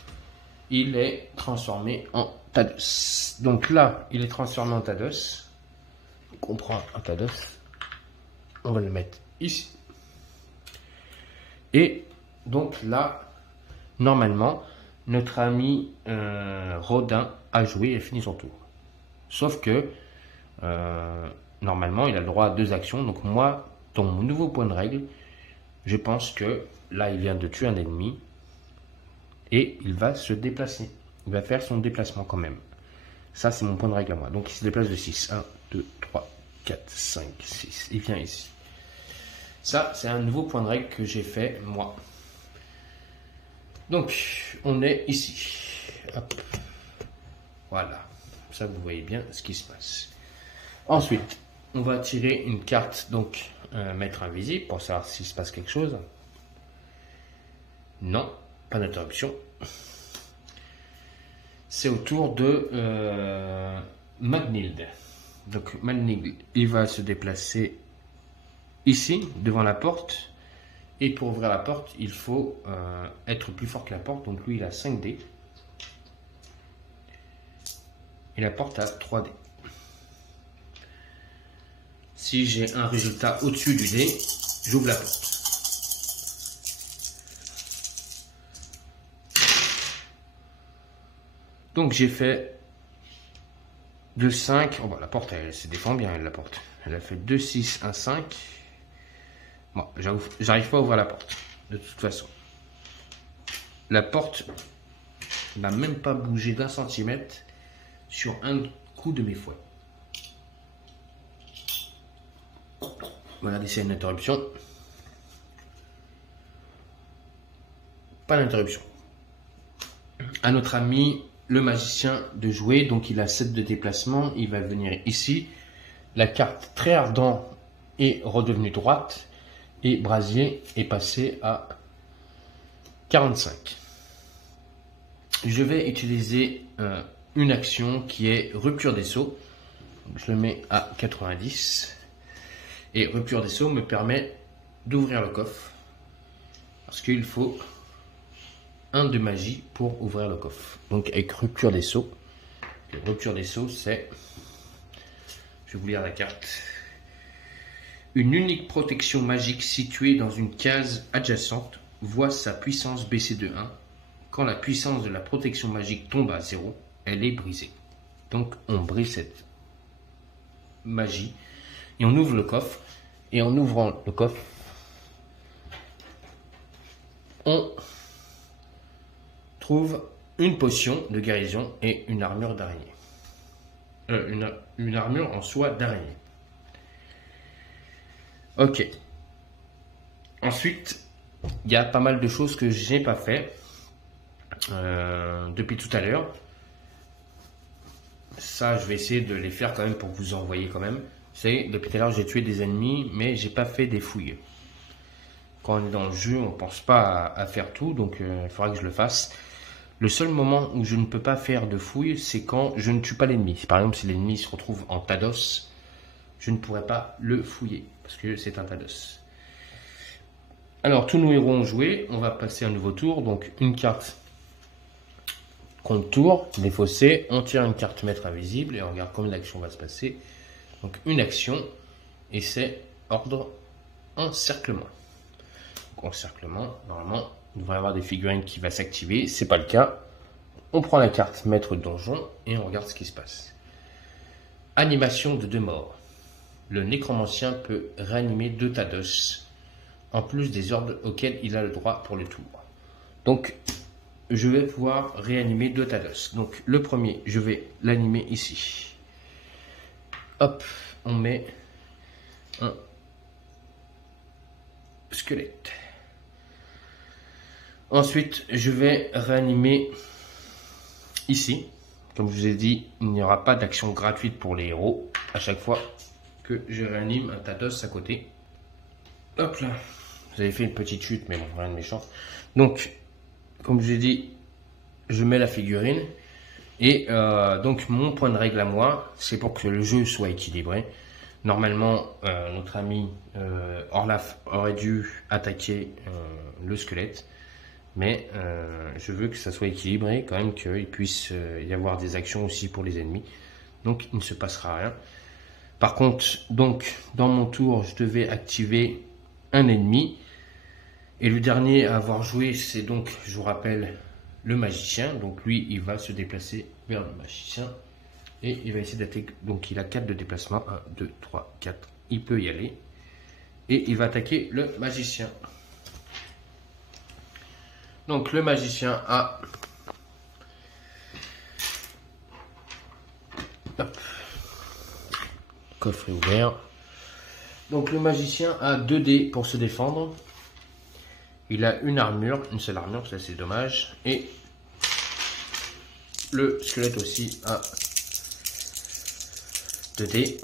Il est transformé en tas d'os. Donc là, il est transformé en tas d'os. Donc, on prend un tas d'os. On va le mettre ici. Et donc là, normalement, notre ami Rodin a joué et fini son tour. Sauf que, normalement, il a le droit à 2 actions. Donc moi, dans mon nouveau point de règle, je pense que là, il vient de tuer un ennemi. Et il va se déplacer. Il va faire son déplacement quand même. Ça, c'est mon point de règle à moi. Donc il se déplace de 6. 1, 2, 3, 4, 5, 6. Il vient ici. Ça, c'est un nouveau point de règle que j'ai fait, moi. Donc, on est ici. Hop. Voilà. Ça, vous voyez bien ce qui se passe. Ensuite, on va tirer une carte, donc, maître invisible, pour savoir s'il se passe quelque chose. Non, pas d'interruption. C'est au tour de Magnhild. Donc, Magnhild, il va se déplacer ici, devant la porte. Et pour ouvrir la porte, il faut être plus fort que la porte. Donc lui, il a 5 dés. et la porte à 3 dés. Si j'ai un résultat au-dessus du dé, j'ouvre la porte. Donc j'ai fait 2, 5. Oh bah, la porte, elle se défend bien, la porte. Elle a fait 2, 6, 1, 5. Bon, j'arrive pas à ouvrir la porte, de toute façon. La porte n'a même pas bougé d'un centimètre sur un coup de mes fouets. Regardez, c'est une interruption. Pas d'interruption. À notre ami le magicien de jouer, donc il a 7 de déplacement, il va venir ici. La carte très ardent est redevenue droite et brasier est passé à 45. Je vais utiliser une action qui est rupture des sceaux. Donc, je le mets à 90. Et rupture des sceaux me permet d'ouvrir le coffre. Parce qu'il faut un de magie pour ouvrir le coffre. Donc avec rupture des sceaux. Rupture des sceaux, c'est... Je vais vous lire la carte. Une unique protection magique située dans une case adjacente voit sa puissance baisser de 1. Quand la puissance de la protection magique tombe à 0, elle est brisée. Donc on brise cette magie et on ouvre le coffre. Et en ouvrant le coffre, on trouve une potion de guérison et une armure d'araignée. Une armure en soie d'araignée. Ok. Ensuite, il y a pas mal de choses que je n'ai pas fait depuis tout à l'heure. Ça, je vais essayer de les faire quand même pour que vous en voyez quand même. C'est depuis tout à l'heure, j'ai tué des ennemis, mais j'ai pas fait des fouilles. Quand on est dans le jeu, on pense pas à faire tout, donc il faudra que je le fasse. Le seul moment où je ne peux pas faire de fouilles, c'est quand je ne tue pas l'ennemi. Par exemple, si l'ennemi se retrouve en tas d'os, je ne pourrai pas le fouiller, parce que c'est un tas d'os. Alors, tous nos héros ont joué, on va passer un nouveau tour, donc une carte contre tour, défaussé, on tire une carte maître invisible, et on regarde combien d'actions va se passer. Donc une action, et c'est ordre encerclement. Donc encerclement, normalement, il devrait y avoir des figurines qui vont s'activer, c'est pas le cas. On prend la carte maître donjon et on regarde ce qui se passe. Animation de 2 morts. Le nécromancien peut réanimer 2 tas d'os, en plus des ordres auxquels il a le droit pour le tour. Donc, je vais pouvoir réanimer 2 tas d'os. Donc, le premier, je vais l'animer ici. Hop, on met un squelette. Ensuite, je vais réanimer ici. Comme je vous ai dit, il n'y aura pas d'action gratuite pour les héros à chaque fois que je réanime un tas d'os à côté. Hop là, vous avez fait une petite chute, mais bon, rien de méchant. Donc, comme je vous ai dit, je mets la figurine. Et donc mon point de règle à moi, c'est pour que le jeu soit équilibré. Normalement, notre ami Orlaf aurait dû attaquer le squelette. Mais je veux que ça soit équilibré, quand même qu'il puisse y avoir des actions aussi pour les ennemis. Donc il ne se passera rien. Par contre, donc dans mon tour, je devais activer un ennemi. Et le dernier à avoir joué, c'est donc, je vous rappelle, le magicien. Donc lui, il va se déplacer vers le magicien. Et il va essayer d'attaquer. Donc il a 4 de déplacement. 1, 2, 3, 4. Il peut y aller. Et il va attaquer le magicien. Donc le magicien a... Hop. Coffre est ouvert. Donc le magicien a 2 dés pour se défendre. Il a une armure, une seule armure, ça c'est dommage. Et le squelette aussi a 2 dés.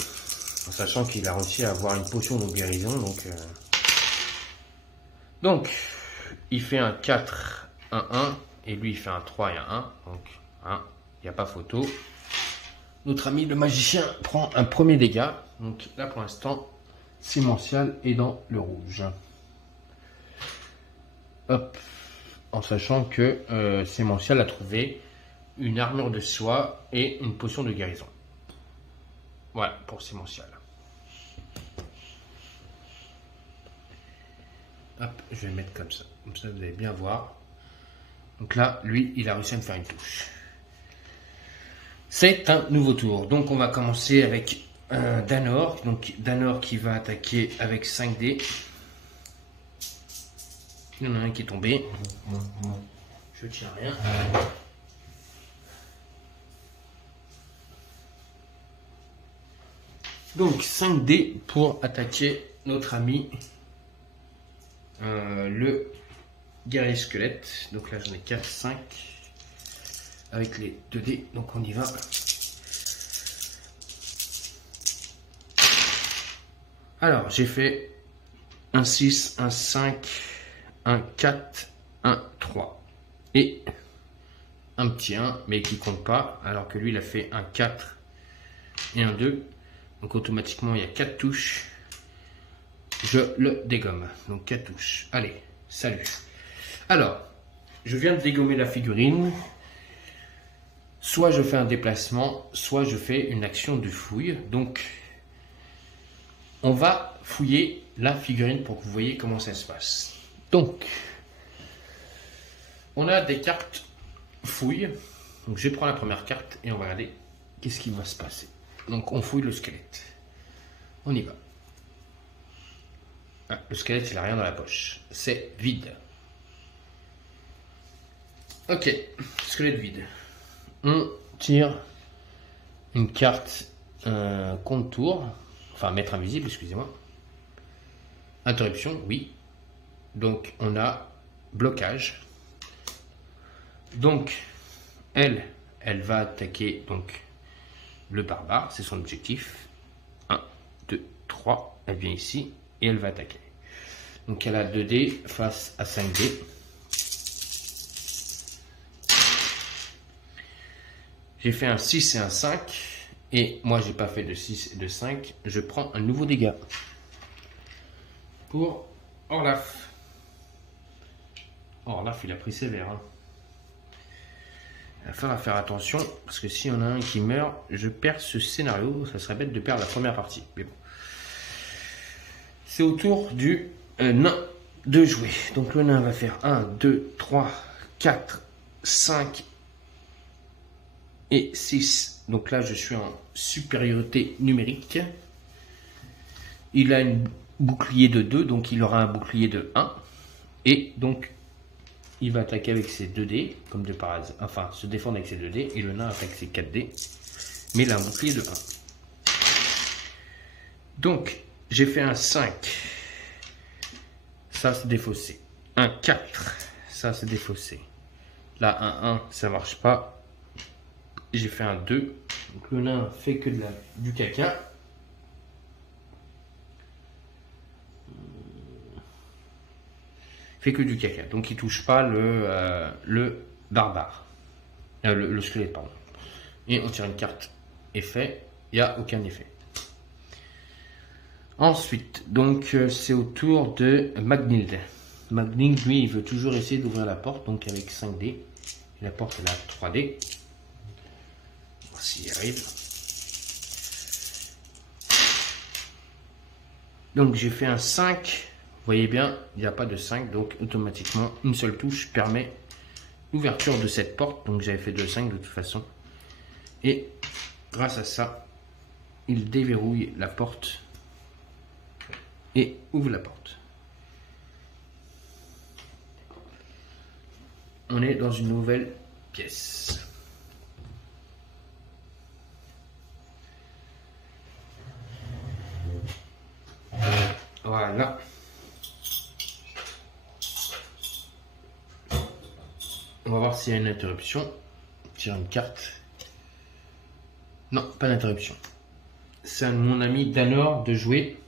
En sachant qu'il a réussi à avoir une potion de guérison. Donc il fait un 4, un 1. Et lui il fait un 3 et un 1. Donc il n'y a pas photo. Notre ami le magicien prend un premier dégât. Donc là pour l'instant, Sémential est dans le rouge. Hop. En sachant que Sémential a trouvé une armure de soie et une potion de guérison. Voilà pour Sémential. Hop, je vais le mettre comme ça vous allez bien voir. Donc là, lui, il a réussi à me faire une touche. C'est un nouveau tour. Donc on va commencer avec Danor. Donc Danor qui va attaquer avec 5 dés. Il y en a un qui est tombé. Je tiens rien. Donc 5 dés pour attaquer notre ami le guerrier squelette. Donc là j'en ai 4, 5 avec les 2 dés. Donc on y va. Alors j'ai fait un 6, un 5, un 4, un 3 et un petit 1 mais qui compte pas, alors que lui il a fait un 4 et un 2. Donc automatiquement il y a 4 touches. Je le dégomme. Donc 4 touches. Allez, salut. Alors, je viens de dégommer la figurine. Soit je fais un déplacement, soit je fais une action de fouille. Donc, on va fouiller la figurine pour que vous voyez comment ça se passe. Donc, on a des cartes fouille. Donc, je prends la première carte et on va regarder qu'est-ce qui va se passer. Donc, on fouille le squelette. On y va. Ah, le squelette, il n'a rien dans la poche. C'est vide. Ok, squelette vide. On tire une carte contour. Enfin, maître invisible, excusez-moi. Interruption, oui. Donc, on a blocage. Donc, elle va attaquer donc, le barbare. C'est son objectif. 1, 2, 3. Elle vient ici. Et elle va attaquer. Donc elle a 2 dés face à 5 dés. J'ai fait un 6 et un 5. Et moi j'ai pas fait de 6 et de 5. Je prends un nouveau dégât. Pour Orlaf. Orlaf il a pris sévère. Hein. Il va falloir faire attention. Parce que s'il y en a un qui meurt, je perds ce scénario. Ça serait bête de perdre la première partie. Mais bon. C'est au tour du nain de jouer. Donc le nain va faire 1, 2, 3, 4, 5 et 6. Donc là, je suis en supériorité numérique. Il a un bouclier de 2, donc il aura un bouclier de 1. Et donc, il va attaquer avec ses 2 dés, comme de par hasard. Enfin, se défendre avec ses 2 dés. Et le nain attaque ses 4 dés. Mais il a un bouclier de 1. Donc, j'ai fait un 5. Ça, c'est défaussé. Un 4. Ça, c'est défaussé. Là, un 1, ça marche pas. J'ai fait un 2. Donc, le nain fait que du caca. Fait que du caca. Donc, il touche pas le barbare. Le squelette, pardon. Et on tire une carte effet. Il n'y a aucun effet. Ensuite, donc c'est au tour de Magnild. Magnild, lui, il veut toujours essayer d'ouvrir la porte, donc avec 5 dés. Et la porte, elle a 3 dés. On va voir s'il y arrive. Donc j'ai fait un 5. Vous voyez bien, il n'y a pas de 5, donc automatiquement, une seule touche permet l'ouverture de cette porte. Donc j'avais fait 2 5 de toute façon. Et grâce à ça, il déverrouille la porte. Et ouvre la porte. On est dans une nouvelle pièce. Voilà. On va voir s'il y a une interruption. On tire une carte. Non, pas d'interruption. C'est à mon ami Danor de jouer.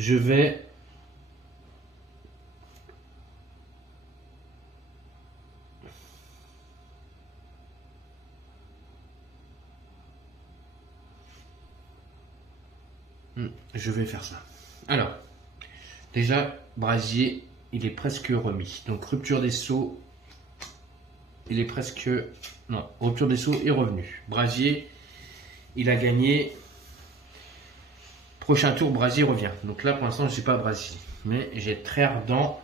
Je vais faire ça. Alors, déjà, brasier il est presque remis. Donc rupture des sceaux, il est presque... Non, rupture des sceaux est revenu. Brasier, il a gagné. Prochain tour, Brasier revient. Donc là, pour l'instant, je n'ai pas Brasier. Mais j'ai très ardent.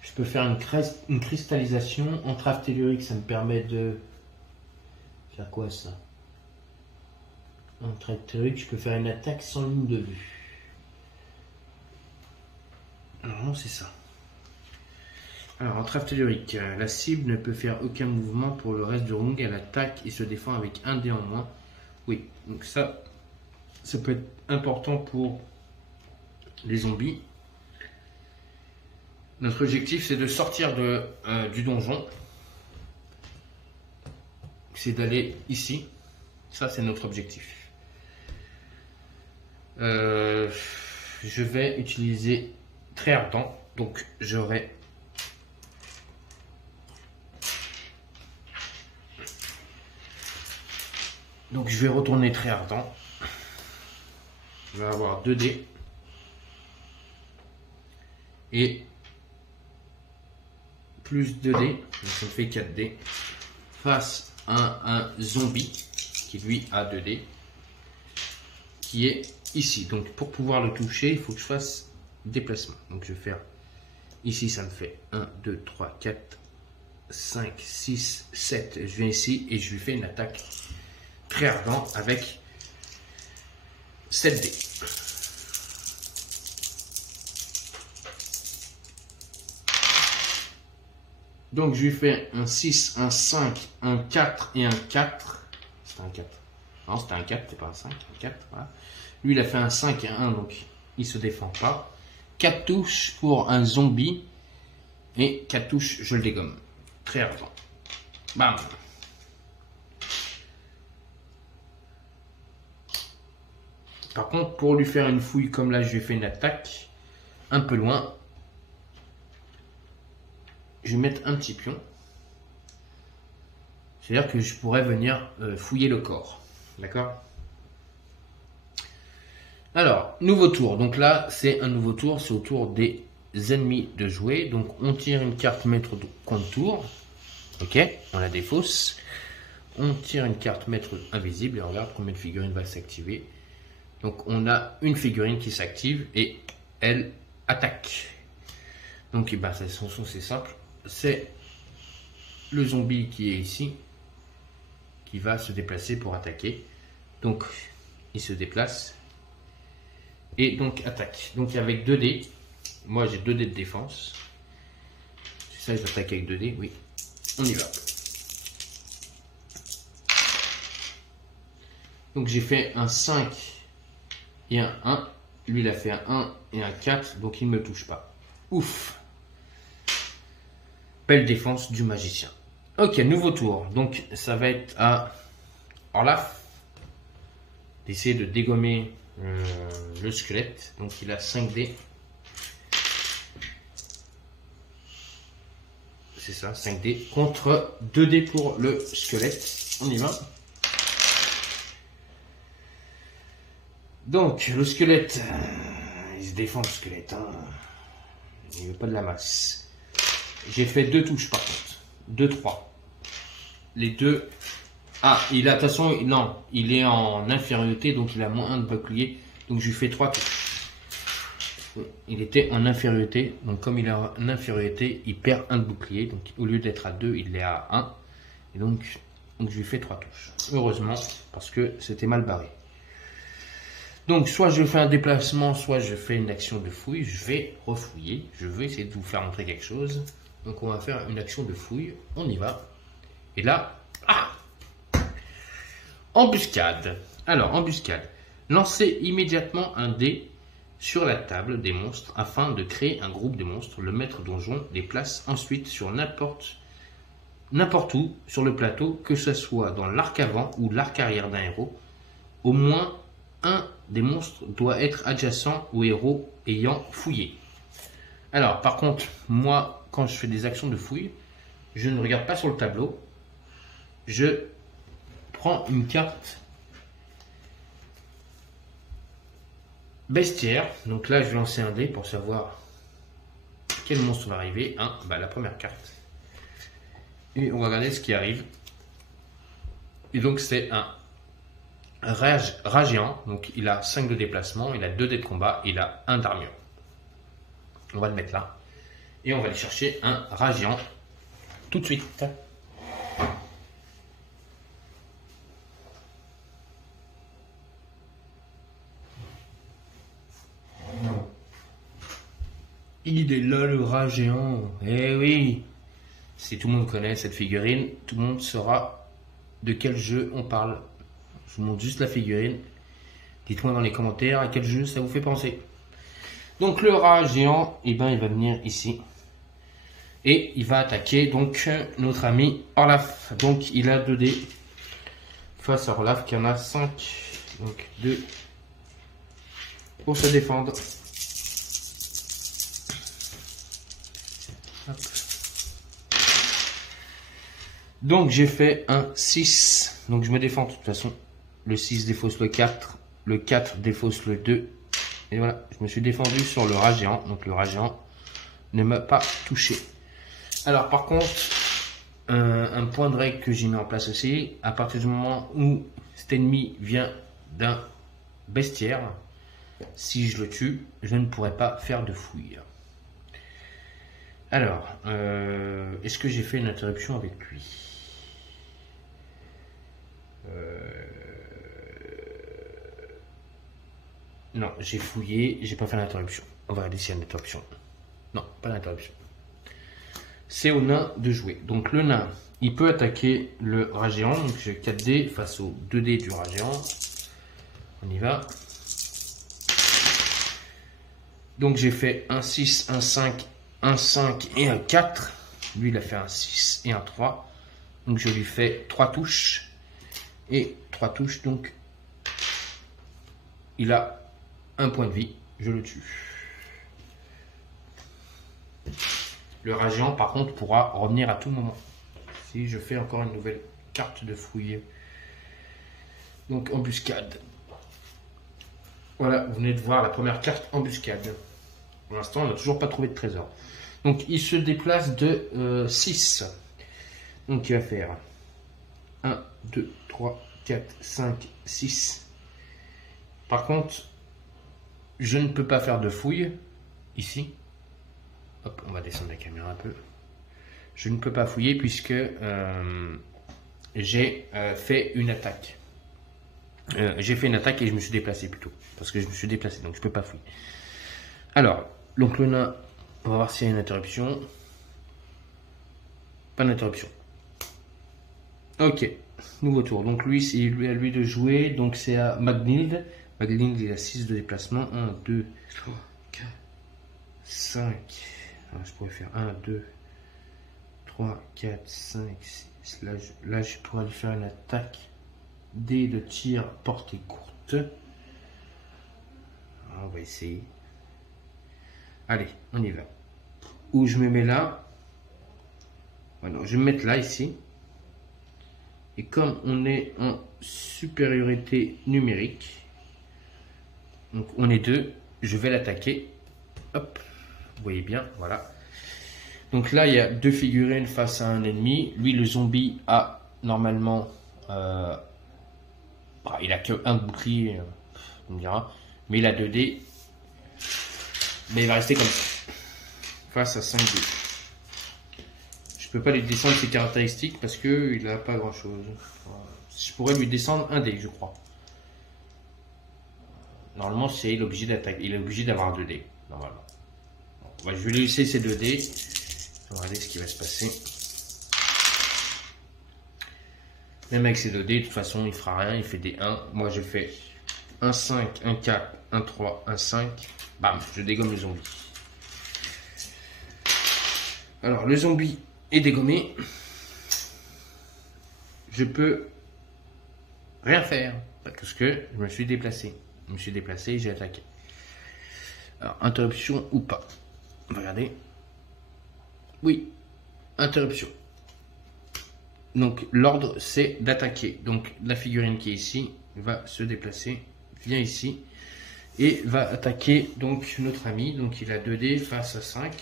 Je peux faire une cristallisation. Entrave tellurique, ça me permet de... Faire quoi ça? Entrave tellurique, je peux faire une attaque sans ligne de vue. Non, c'est ça. Alors, entrave tellurique, la cible ne peut faire aucun mouvement pour le reste du round. Elle attaque et se défend avec un dé en moins. Oui, donc ça peut être important pour les zombies. Notre objectif, c'est de sortir du donjon. C'est d'aller ici. Ça, c'est notre objectif. Je vais utiliser très ardent. Donc, j'aurai... Donc, je vais retourner très ardent. Je vais avoir 2 dés. Et plus 2 dés. Donc, ça me fait 4 dés. Face à un zombie qui, lui, a 2 dés. Qui est ici. Donc, pour pouvoir le toucher, il faut que je fasse déplacement. Donc, je vais faire... Ici, ça me fait 1, 2, 3, 4, 5, 6, 7. Je viens ici et je lui fais une attaque très ardent avec 7 dés. Donc je lui fais un 6, un 5, un 4 et un 4. C'était un 4. Non, c'était un 4, c'était pas un 5, un 4. Voilà. Lui, il a fait un 5 et un 1, donc il se défend pas. 4 touches pour un zombie. Et 4 touches, je le dégomme. Très ardent. Bam. Par contre, pour lui faire une fouille comme là, je lui ai fait une attaque un peu loin. Je vais mettre un petit pion. C'est-à-dire que je pourrais venir fouiller le corps. D'accord? Alors, nouveau tour. Donc là, c'est un nouveau tour. C'est au tour des ennemis de jouer. Donc, on tire une carte maître de contour. Ok? On la défausse. On tire une carte maître invisible. Et on regarde combien de figurines va s'activer. Donc, on a une figurine qui s'active et elle attaque. Donc, ben, c'est simple. C'est le zombie qui est ici qui va se déplacer pour attaquer. Donc, il se déplace et donc attaque. Donc, avec 2 dés. Moi, j'ai 2 dés de défense. C'est ça, j'attaque avec 2 dés. Oui, on y va. Donc, j'ai fait un 5 et un 1. Lui, il a fait un 1 et un 4. Donc, il ne me touche pas. Ouf! Belle défense du magicien. Ok, nouveau tour. Donc, ça va être à Orlaf d'essayer de dégommer le squelette. Donc, il a 5 dés. C'est ça, 5 dés. Contre 2 dés pour le squelette. On y va. Donc, le squelette, il se défend le squelette. Hein. Il veut pas de la masse. J'ai fait 2 touches par contre. 2, 3. Les deux. Ah, il a, de toute façon, non, il est en infériorité, donc il a moins 1 de bouclier. Donc je lui fais 3 touches. Il était en infériorité, donc comme il est en infériorité, il perd 1 de bouclier. Donc au lieu d'être à 2, il est à 1. Et donc je lui fais 3 touches. Heureusement, parce que c'était mal barré. Donc, soit je fais un déplacement, soit je fais une action de fouille. Je vais refouiller. Je vais essayer de vous faire montrer quelque chose. Donc, on va faire une action de fouille. On y va. Et là, embuscade. Alors, embuscade. Lancez immédiatement un dé sur la table des monstres afin de créer un groupe de monstres. Le maître donjon les place ensuite sur n'importe où sur le plateau, que ce soit dans l'arc avant ou l'arc arrière d'un héros. Au moins un des monstres doit être adjacent au héros ayant fouillé. Alors, par contre, moi, quand je fais des actions de fouille, je ne regarde pas sur le tableau. Je prends une carte bestiaire. Donc là, je vais lancer un dé pour savoir quel monstre va arriver? La première carte. Et on va regarder ce qui arrive. Et donc c'est un rat géant. Donc il a 5 de déplacement, il a 2 dés de combat, il a 1 d'armure. On va le mettre là. Et on va aller chercher un rat géant tout de suite. Il est là le rat géant. Eh oui. Si tout le monde connaît cette figurine, tout le monde saura de quel jeu on parle. Je vous montre juste la figurine. Dites-moi dans les commentaires à quel jeu ça vous fait penser. Donc le rat géant, il va venir ici. Et il va attaquer donc notre ami Orlaf. Donc il a 2 dés face à Orlaf qui en a 5. Donc 2 pour se défendre. Hop. Donc j'ai fait un 6. Donc je me défends de toute façon. Le 6 défausse le 4. Le 4 défausse le 2. Et voilà, je me suis défendu sur le rat géant. Donc le rat géant ne m'a pas touché. Alors par contre, un point de règle que j'ai mis en place aussi, à partir du moment où cet ennemi vient d'un bestiaire, si je le tue, je ne pourrai pas faire de fouille. Alors, est-ce que j'ai fait une interruption avec lui? Non, j'ai fouillé, j'ai pas fait l'interruption. On va regarder s'il y a une interruption. Non, pas d'interruption. C'est au nain de jouer. Donc le nain, il peut attaquer le rat géant. Donc j'ai 4 dés face aux 2 dés du rat géant. On y va. Donc j'ai fait un 6, un 5, un 5 et un 4. Lui, il a fait un 6 et un 3. Donc je lui fais 3 touches. Et 3 touches, donc il a un point de vie. Je le tue. Le rat géant, par contre, pourra revenir à tout moment. Si je fais encore une nouvelle carte de fouille. Donc embuscade. Voilà, vous venez de voir la première carte embuscade. Pour l'instant, on n'a toujours pas trouvé de trésor. Donc il se déplace de 6. Donc il va faire 1, 2, 3, 4, 5, 6. Par contre, je ne peux pas faire de fouille ici. Hop, on va descendre la caméra un peu. Je ne peux pas fouiller puisque j'ai fait une attaque. J'ai fait une attaque et je me suis déplacé plutôt. Parce que je me suis déplacé, donc je ne peux pas fouiller. Alors, donc le nain, on va voir s'il y a une interruption. Pas d'interruption. Ok, nouveau tour. Donc lui, c'est à lui de jouer. Donc c'est à Magnild. Magnild, il a 6 de déplacement. 1, 2, 3, 4, 5. Alors, je pourrais faire 1, 2, 3, 4, 5, 6. Là, je pourrais lui faire une attaque. Dés de tir portée courte. On va essayer. Allez, on y va. Où je me mets là. Alors, je vais me mettre là, ici. Et comme on est en supériorité numérique, donc on est 2, je vais l'attaquer. Hop, vous voyez bien, voilà. Donc là, il y a 2 figurines face à un ennemi. Lui, le zombie a normalement... il a que 1 bouclier, on me dira. Mais il a 2 dés. Mais il va rester comme ça. Face à 5 dés. Je peux pas lui descendre ses caractéristiques parce qu'il n'a pas grand chose. Je pourrais lui descendre 1 dé, je crois. Normalement, il est obligé d'attaquer. Il est obligé d'avoir 2 dés. Normalement. Je vais lui laisser ces 2 dés. On va regarder ce qui va se passer. Même avec ces 2 dés, de toute façon, il fera rien. Il fait des 1. Moi, je fais 1, 5, 1, 4, 1, 3, 1, 5. Bam, je dégomme le zombie. Alors, le zombie est dégommé. Je peux rien faire parce que je me suis déplacé. Je me suis déplacé et j'ai attaqué. Alors, interruption ou pas. Regardez. Oui, interruption. Donc, l'ordre, c'est d'attaquer. Donc, la figurine qui est ici va se déplacer, vient ici, et va attaquer donc notre ami. Donc, il a 2 dés face à 5.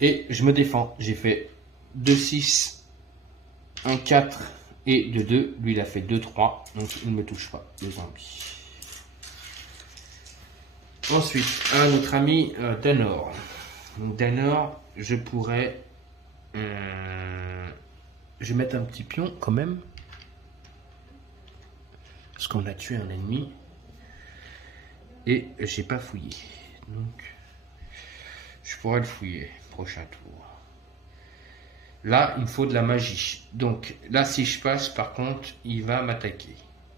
Et je me défends. J'ai fait 2-6, 1-4 et 2-2. Lui, il a fait 2-3. Donc, il ne me touche pas, le zombie. Ensuite, à notre ami Danor. Donc, Danor, je pourrais... je vais mettre un petit pion quand même. Parce qu'on a tué un ennemi. Et j'ai pas fouillé. Donc, je pourrais le fouiller. Prochain tour. Là, il me faut de la magie. Donc, là, si je passe, par contre, il va m'attaquer.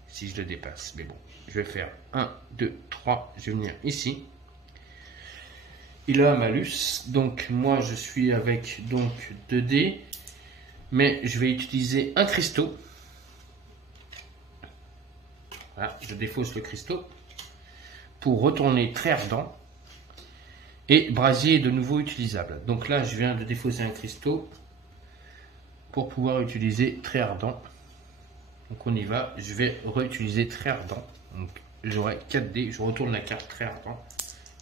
Si je le dépasse. Mais bon, je vais faire 1, 2, 3. Je vais venir ici. Il a un malus. Donc, moi, je suis avec donc 2 dés. Mais je vais utiliser un cristaux. Voilà, je défausse le cristaux. Pour retourner très ardent. Et brasier est de nouveau utilisable. Donc là, je viens de défausser un cristaux pour pouvoir utiliser très ardent. Donc on y va. Je vais réutiliser très ardent. Donc j'aurai 4 dés. Je retourne la carte très ardent.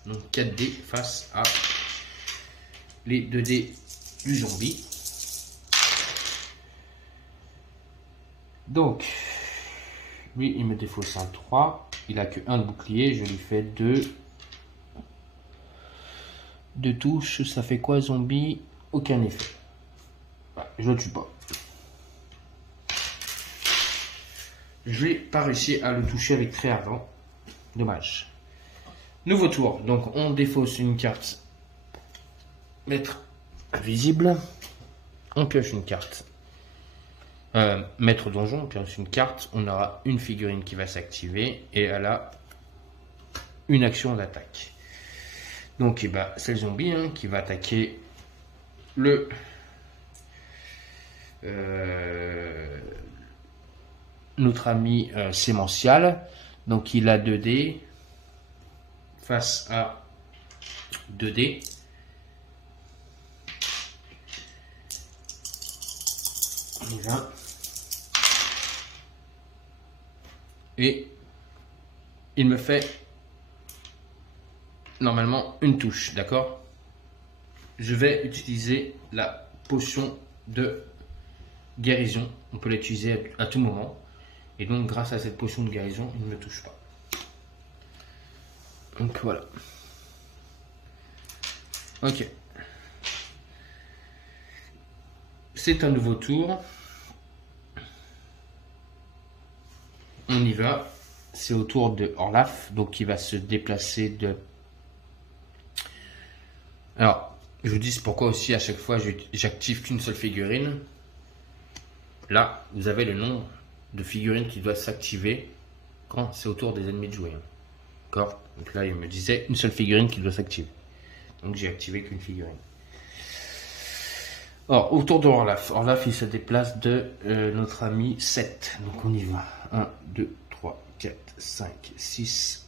Donc 4 dés face à les 2 dés du zombie. Donc, lui, il me défausse un 3. Il a que 1 de bouclier. Je lui fais 2. 2 touches. Ça fait quoi, zombie? Aucun effet. Je le tue pas. Je n'ai pas réussi à le toucher avec très ardent. Dommage. Nouveau tour. Donc, on défausse une carte. Maître invisible. On pioche une carte. Maître donjon, on pioche une carte. On aura une figurine qui va s'activer. Et elle a une action d'attaque. Donc, eh ben, c'est le zombie qui va attaquer le... notre ami sémential. Donc il a 2 dés face à 2 dés. On y va. Et il me fait normalement une touche, d'accord? Je vais utiliser la potion de guérison. On peut l'utiliser à tout moment. Et donc, grâce à cette potion de guérison, il ne me touche pas. Donc, voilà. Ok. C'est un nouveau tour. On y va. C'est au tour de Orlaf. Donc, il va se déplacer de... Alors, je vous dis pourquoi aussi, à chaque fois, j'active qu'une seule figurine. Là, vous avez le nombre de figurines qui doivent s'activer quand c'est au tour des ennemis de jouer. D'accord? Donc là, il me disait une seule figurine qui doit s'activer. Donc j'ai activé qu'une figurine. Or, autour de Orlaf. Orlaf, il se déplace de notre ami 7. Donc on y va. 1, 2, 3, 4, 5, 6,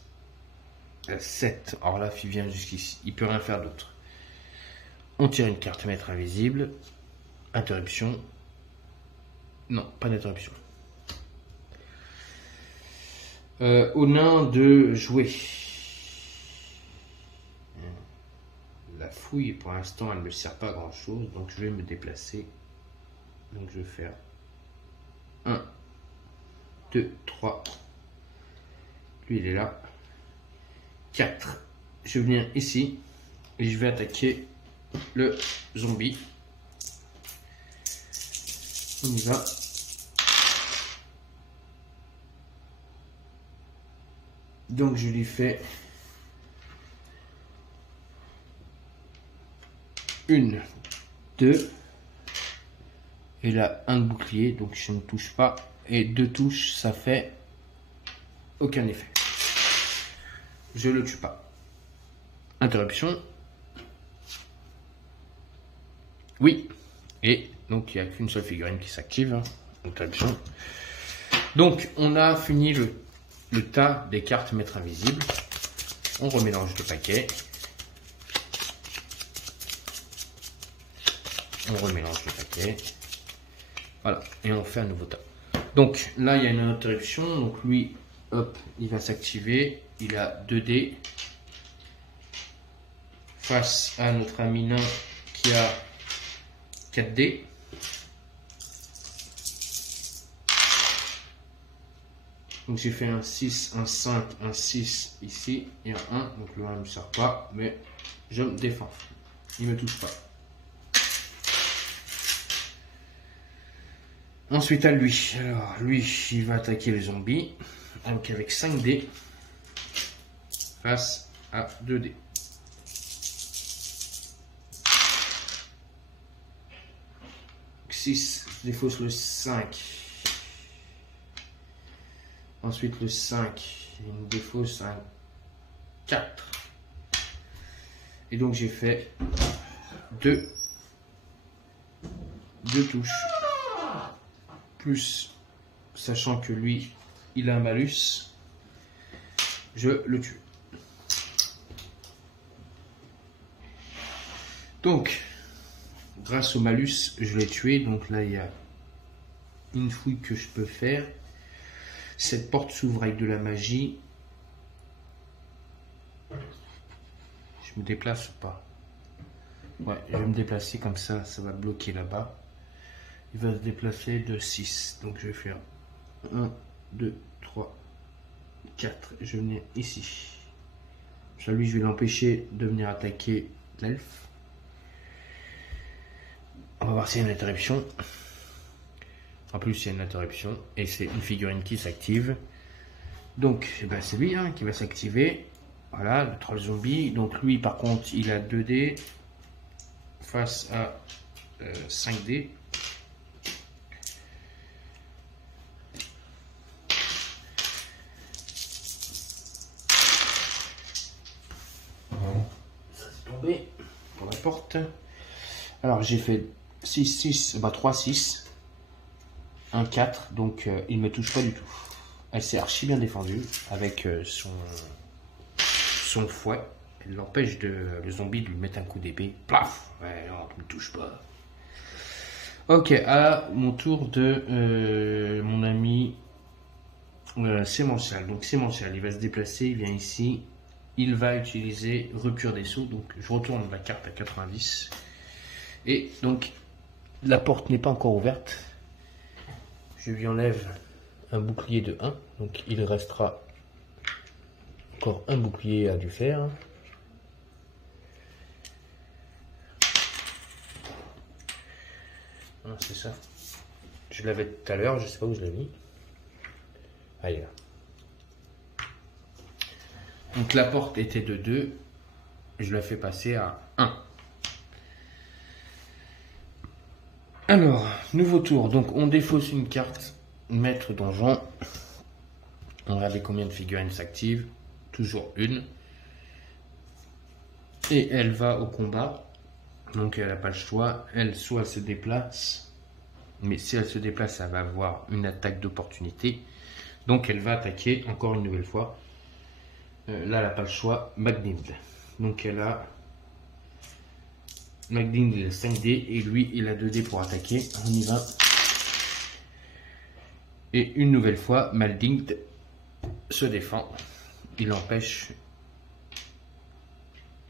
7. Orlaf, il vient jusqu'ici. Il peut rien faire d'autre. On tire une carte maître invisible. Interruption. Non, pas d'interruption. Au nain de jouer. La fouille, pour l'instant, elle ne me sert pas à grand chose. Donc, je vais me déplacer. Donc, je vais faire 1, 2, 3. Lui, il est là. 4. Je vais venir ici. Et je vais attaquer le zombie. On y va. Donc je lui fais 1, 2. Et là, un de bouclier, donc je ne touche pas. Et 2 touches, ça fait aucun effet. Je le tue pas. Interruption. Oui. Et donc il n'y a qu'une seule figurine qui s'active. Interruption. Donc on a fini le tas des cartes maître invisible. On remélange le paquet. On remélange le paquet. Voilà. Et on fait un nouveau tas. Donc là, il y a une interruption. Donc lui, hop, il va s'activer. Il a 2 dés. Face à notre ami nain qui qui a 4 dés. Donc j'ai fait un 6, un 5, un 6 ici et un 1. Donc le 1 ne me sert pas, mais je me défends. Il ne me touche pas. Ensuite à lui. Alors lui, il va attaquer les zombies. Donc avec 5 dés face à 2 dés. Donc 6, je défausse le 5. Ensuite le 5, il me défausse un 4. Et donc j'ai fait 2 touches. Plus, sachant que lui, il a un malus, je le tue. Donc, grâce au malus, je l'ai tué. Donc là, il y a une fouille que je peux faire. Cette porte s'ouvre avec de la magie. Je me déplace ou pas? Ouais, je vais me déplacer comme ça, ça va bloquer là-bas. Il va se déplacer de 6. Donc je vais faire 1, 2, 3, 4. Je vais venir ici. Ça, lui, je vais l'empêcher de venir attaquer l'elfe. On va voir s'il y a une interruption. En plus, il y a une interruption et c'est une figurine qui s'active. Donc, ben, c'est lui qui va s'activer. Voilà, le troll zombie. Donc, lui, par contre, il a 2 dés face à 5 dés. Ça s'est tombé pour la porte. Alors, j'ai fait 6, 6, bah 3, 6. Un 4, donc il ne me touche pas du tout. Elle s'est archi bien défendue avec son fouet. Elle l'empêche le zombie de lui mettre un coup d'épée. Plaf! Ouais, non, tu ne me touches pas. Ok, à mon tour de mon ami Sémential. Donc Sémential, il va se déplacer, il vient ici. Il va utiliser Rupture des Sceaux. Donc je retourne la carte à 90. Et donc la porte n'est pas encore ouverte. Je lui enlève un bouclier de 1, donc il restera encore un bouclier à lui faire. Ah, c'est ça. Je l'avais tout à l'heure, je sais pas où je l'ai mis. Allez là. Donc la porte était de 2, je la fais passer à 1. Alors, nouveau tour. Donc, on défausse une carte, maître donjon. On regarde combien de figurines s'activent. Toujours une. Et elle va au combat. Donc, elle n'a pas le choix. Elle, soit elle se déplace. Mais si elle se déplace, elle va avoir une attaque d'opportunité. Donc, elle va attaquer encore une nouvelle fois. Là, elle n'a pas le choix. Magnind. Donc, elle a... Magnind, il a 5 dés et lui, il a 2 dés pour attaquer. On y va. Et une nouvelle fois, Magnind se défend. Il empêche,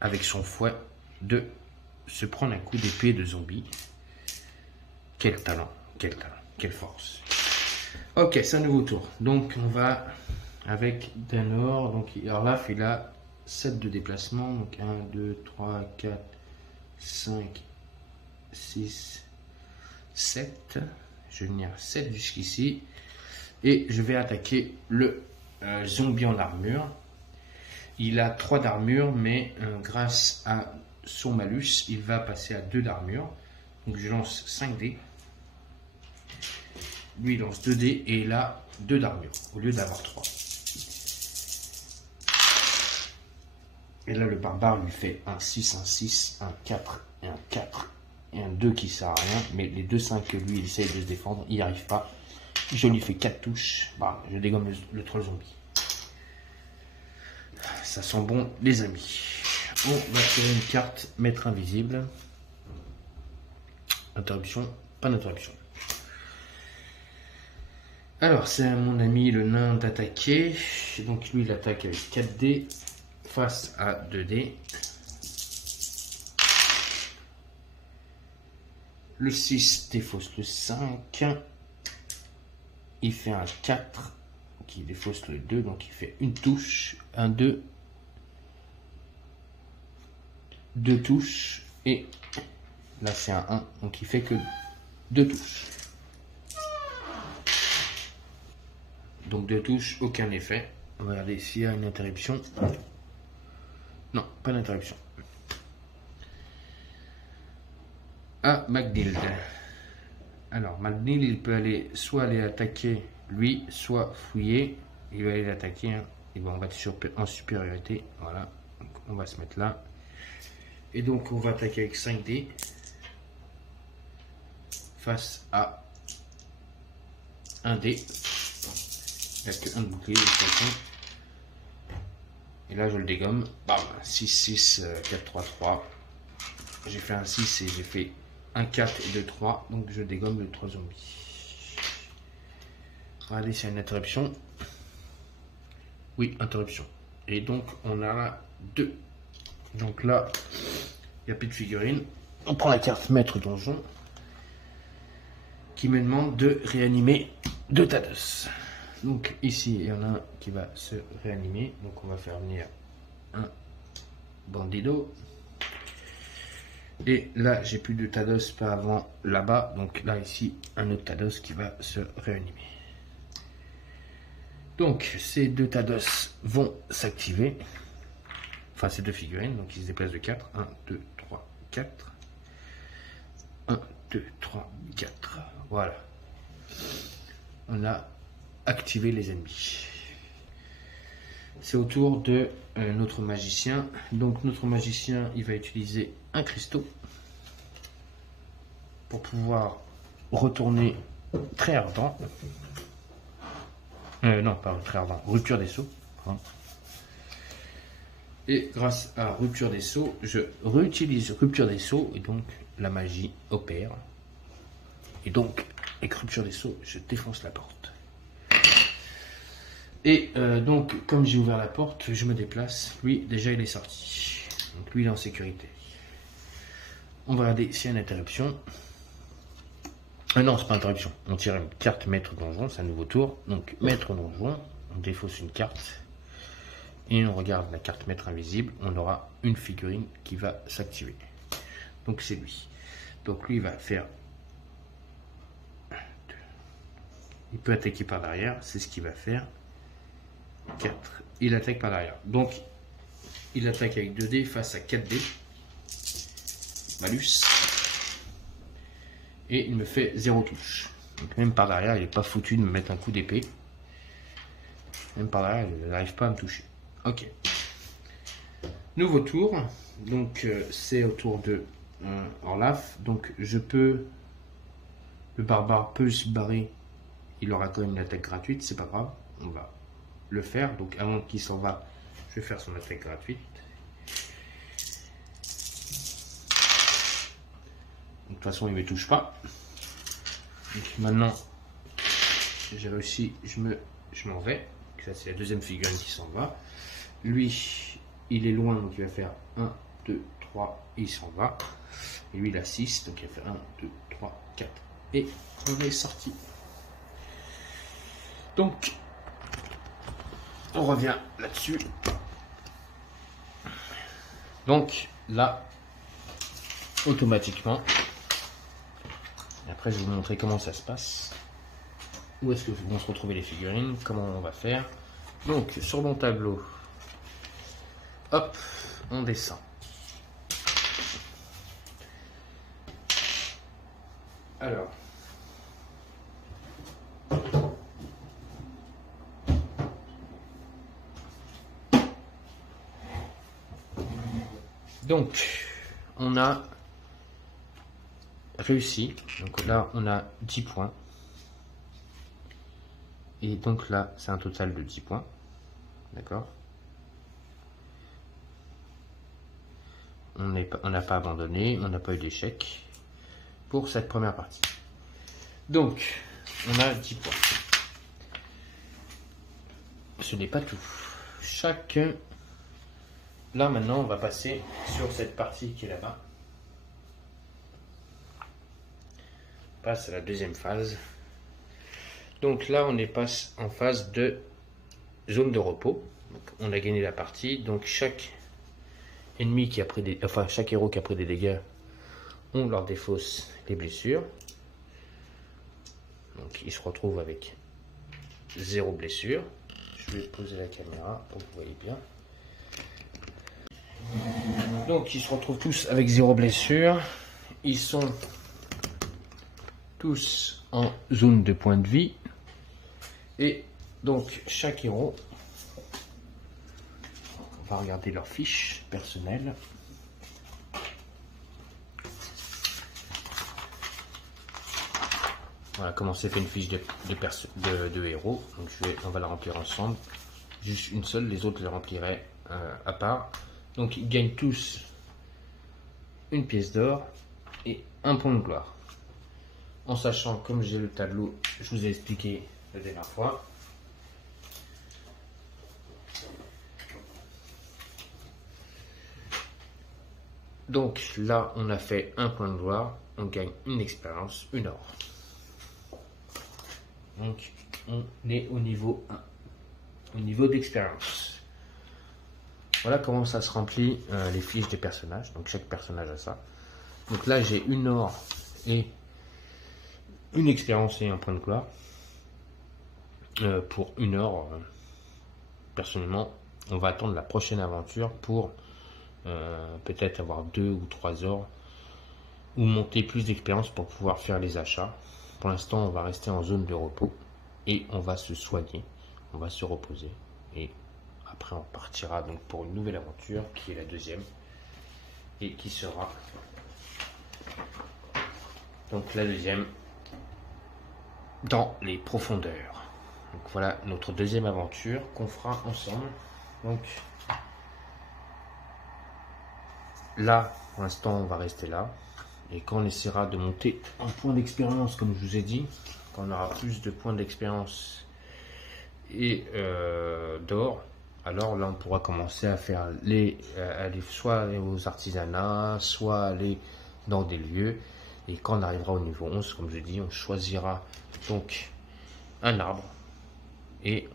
avec son fouet, de se prendre un coup d'épée de zombie. Quel talent, quel force. Ok, c'est un nouveau tour. Donc, on va avec Danor. Donc, Olaf, il a 7 de déplacement. Donc, 1, 2, 3, 4... 5, 6, 7. Je vais venir 7 jusqu'ici. Et je vais attaquer le zombie en armure. Il a 3 d'armure, mais grâce à son malus, il va passer à 2 d'armure. Donc je lance 5 dés. Lui il lance 2 dés et il a 2 d'armure au lieu d'avoir 3. Et là, le barbare lui fait un 6, un 6, un 4 et un 4 et un 2 qui sert à rien. Mais les 2 5 que lui, il essaye de se défendre, il n'y arrive pas. Je lui fais 4 touches. Bah, je dégomme le troll zombie. Ça sent bon, les amis. On va tirer une carte, maître invisible. Interruption, pas d'interruption. Alors, c'est à mon ami le nain d'attaquer. Donc, lui, il attaque avec 4 dés. Face à 2 dés. Le 6 défausse le 5. Il fait un 4 qui défausse le 2, donc il fait une touche, un 2, deux touches, et là c'est un 1, donc il fait que 2 touches. Donc 2 touches, aucun effet. On va regarder s'il y a une interruption. Non, pas d'interruption. À McNeil. Alors, McNeil, il peut aller soit aller attaquer lui, soit fouiller. Il va aller l'attaquer. Hein. Et bon, on va être en supériorité. Voilà. Donc, on va se mettre là. Et donc, on va attaquer avec 5 dés. Face à un dé. Il n'y a que un bouclier de toute façon. Et là, je le dégomme. Bam, 6, 6, 4, 3, 3. J'ai fait un 6 et j'ai fait un 4 et 2, 3. Donc, je dégomme le 3 zombies. Regardez s'il y a une interruption. Oui, interruption. Et donc, on a 2. Donc là, il n'y a plus de figurines. On prend la carte maître donjon qui me demande de réanimer 2 Tados. Donc ici, il y en a un qui va se réanimer. Donc on va faire venir un bandido. Et là, j'ai plus de Tados par avant là-bas. Donc là, ici, un autre Tados qui va se réanimer. Donc ces 2 Tados vont s'activer. Enfin, ces 2 figurines. Donc ils se déplacent de 4. 1, 2, 3, 4. 1, 2, 3, 4. Voilà. On a activé les ennemis. C'est au tour de notre magicien. Donc notre magicien, il va utiliser un cristaux pour pouvoir retourner très ardent. Non, pas très ardent. Rupture des sceaux. Hein. Et grâce à rupture des sceaux, je réutilise rupture des sceaux et donc la magie opère. Et donc, avec rupture des sceaux, je défonce la porte. Et donc, comme j'ai ouvert la porte, je me déplace. Lui, déjà, il est sorti. Donc, lui, il est en sécurité. On va regarder s'il y a une interruption. Non, c'est pas interruption. On tire une carte maître donjon, c'est un nouveau tour. Donc, maître donjon, on défausse une carte. Et on regarde la carte maître invisible. On aura une figurine qui va s'activer. Donc, c'est lui. Donc, lui, il va faire... Il peut attaquer par derrière, c'est ce qu'il va faire. 4. Il attaque par derrière. Donc, il attaque avec 2 dés face à 4 dés. Malus. Et il me fait 0 touche. Donc, même par derrière, il n'est pas foutu de me mettre un coup d'épée. Même par derrière, il n'arrive pas à me toucher. Ok. Nouveau tour. Donc, c'est au tour de Orlaf. Donc, je peux... Le barbare peut se barrer. Il aura quand même une attaque gratuite, c'est pas grave, on va le faire. Donc avant qu'il s'en va, je vais faire son attaque gratuite. De toute façon, il ne me touche pas. Donc maintenant, j'ai réussi, je m'en vais. Ça, c'est la deuxième figurine qui s'en va. Lui, il est loin, donc il va faire 1, 2, 3, et il s'en va. Et lui, il a 6, donc il va faire 1, 2, 3, 4. Et on est sorti. Donc, on revient là-dessus. Donc, là, automatiquement, et après je vais vous montrer comment ça se passe. Où est-ce que vont se retrouver les figurines, comment on va faire. Donc, sur mon tableau, hop, on descend. Alors, donc, on a réussi. Donc là, on a 10 points. Et donc là, c'est un total de 10 points. D'accord? On n'a pas abandonné, on n'a pas eu d'échec pour cette première partie. Donc, on a 10 points. Ce n'est pas tout. Chacun... Là, maintenant, on va passer sur cette partie qui est là-bas. passe à la deuxième phase. Donc là, on est passe en phase de zone de repos. Donc, on a gagné la partie. Donc chaque ennemi qui a pris des, enfin chaque héros qui a pris des dégâts, on leur défausse les blessures. Donc il se retrouve avec 0 blessure. Je vais poser la caméra pour que vous voyez bien. Donc ils se retrouvent tous avec 0 blessure. Ils sont tous en zone de point de vie. Et donc chaque héros, on va regarder leur fiche personnelle. Voilà comment c'est fait une fiche de héros. Donc on va la remplir ensemble. Juste une seule, les autres les rempliraient à part. Donc ils gagnent tous une pièce d'or et un point de gloire. En sachant, comme j'ai le tableau, je vous ai expliqué la dernière fois. Donc là, on a fait un point de gloire, on gagne une expérience, une or. Donc on est au niveau 1, au niveau d'expérience. Voilà comment ça se remplit les fiches des personnages. Donc chaque personnage a ça. Donc là j'ai une or et une expérience et un point de gloire. Pour une or, personnellement, on va attendre la prochaine aventure pour peut-être avoir 2 ou 3 ors ou monter plus d'expérience pour pouvoir faire les achats. Pour l'instant, on va rester en zone de repos et on va se soigner, on va se reposer et après on partira donc pour une nouvelle aventure qui est la deuxième et qui sera donc la deuxième dans les profondeurs. Donc voilà notre deuxième aventure qu'on fera ensemble. Donc là pour l'instant on va rester là et quand on essaiera de monter un point d'expérience comme je vous ai dit, quand on aura plus de points d'expérience et d'or, alors là on pourra commencer à faire aller soit aux artisanats, soit aller dans des lieux. Et quand on arrivera au niveau 11, comme je dis, on choisira donc un arbre et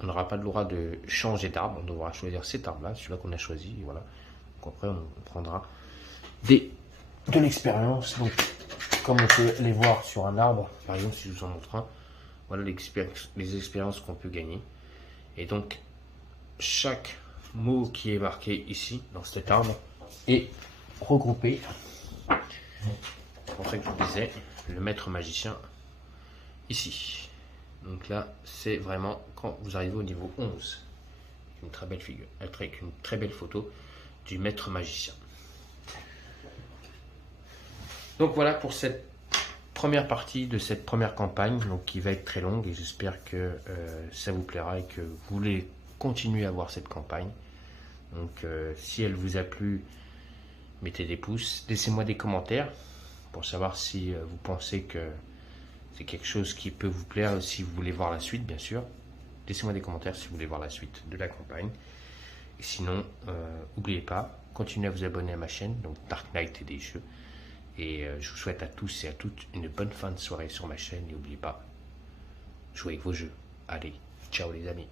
on n'aura pas le droit de changer d'arbre, on devra choisir cet arbre là, celui-là qu'on a choisi, et voilà. Donc après on prendra de l'expérience. Donc comme on peut les voir sur un arbre, par exemple si je vous en montre un, voilà les expériences qu'on peut gagner. Et donc chaque mot qui est marqué ici dans cet arbre est regroupé. C'est pour ça que je vous disais le maître magicien ici. Donc là c'est vraiment quand vous arrivez au niveau 11. Une très belle figure, avec une très belle photo du maître magicien. Donc voilà pour cette première partie de cette première campagne, donc qui va être très longue et j'espère que ça vous plaira et que vous voulez continuer à voir cette campagne. Donc si elle vous a plu, mettez des pouces, laissez-moi des commentaires pour savoir si vous pensez que c'est quelque chose qui peut vous plaire, si vous voulez voir la suite bien sûr. Laissez-moi des commentaires si vous voulez voir la suite de la campagne. Et sinon, n'oubliez pas, continuez à vous abonner à ma chaîne, donc Dark Knight et des jeux. Et je vous souhaite à tous et à toutes une bonne fin de soirée sur ma chaîne. N'oubliez pas, jouez avec vos jeux. Allez, ciao les amis.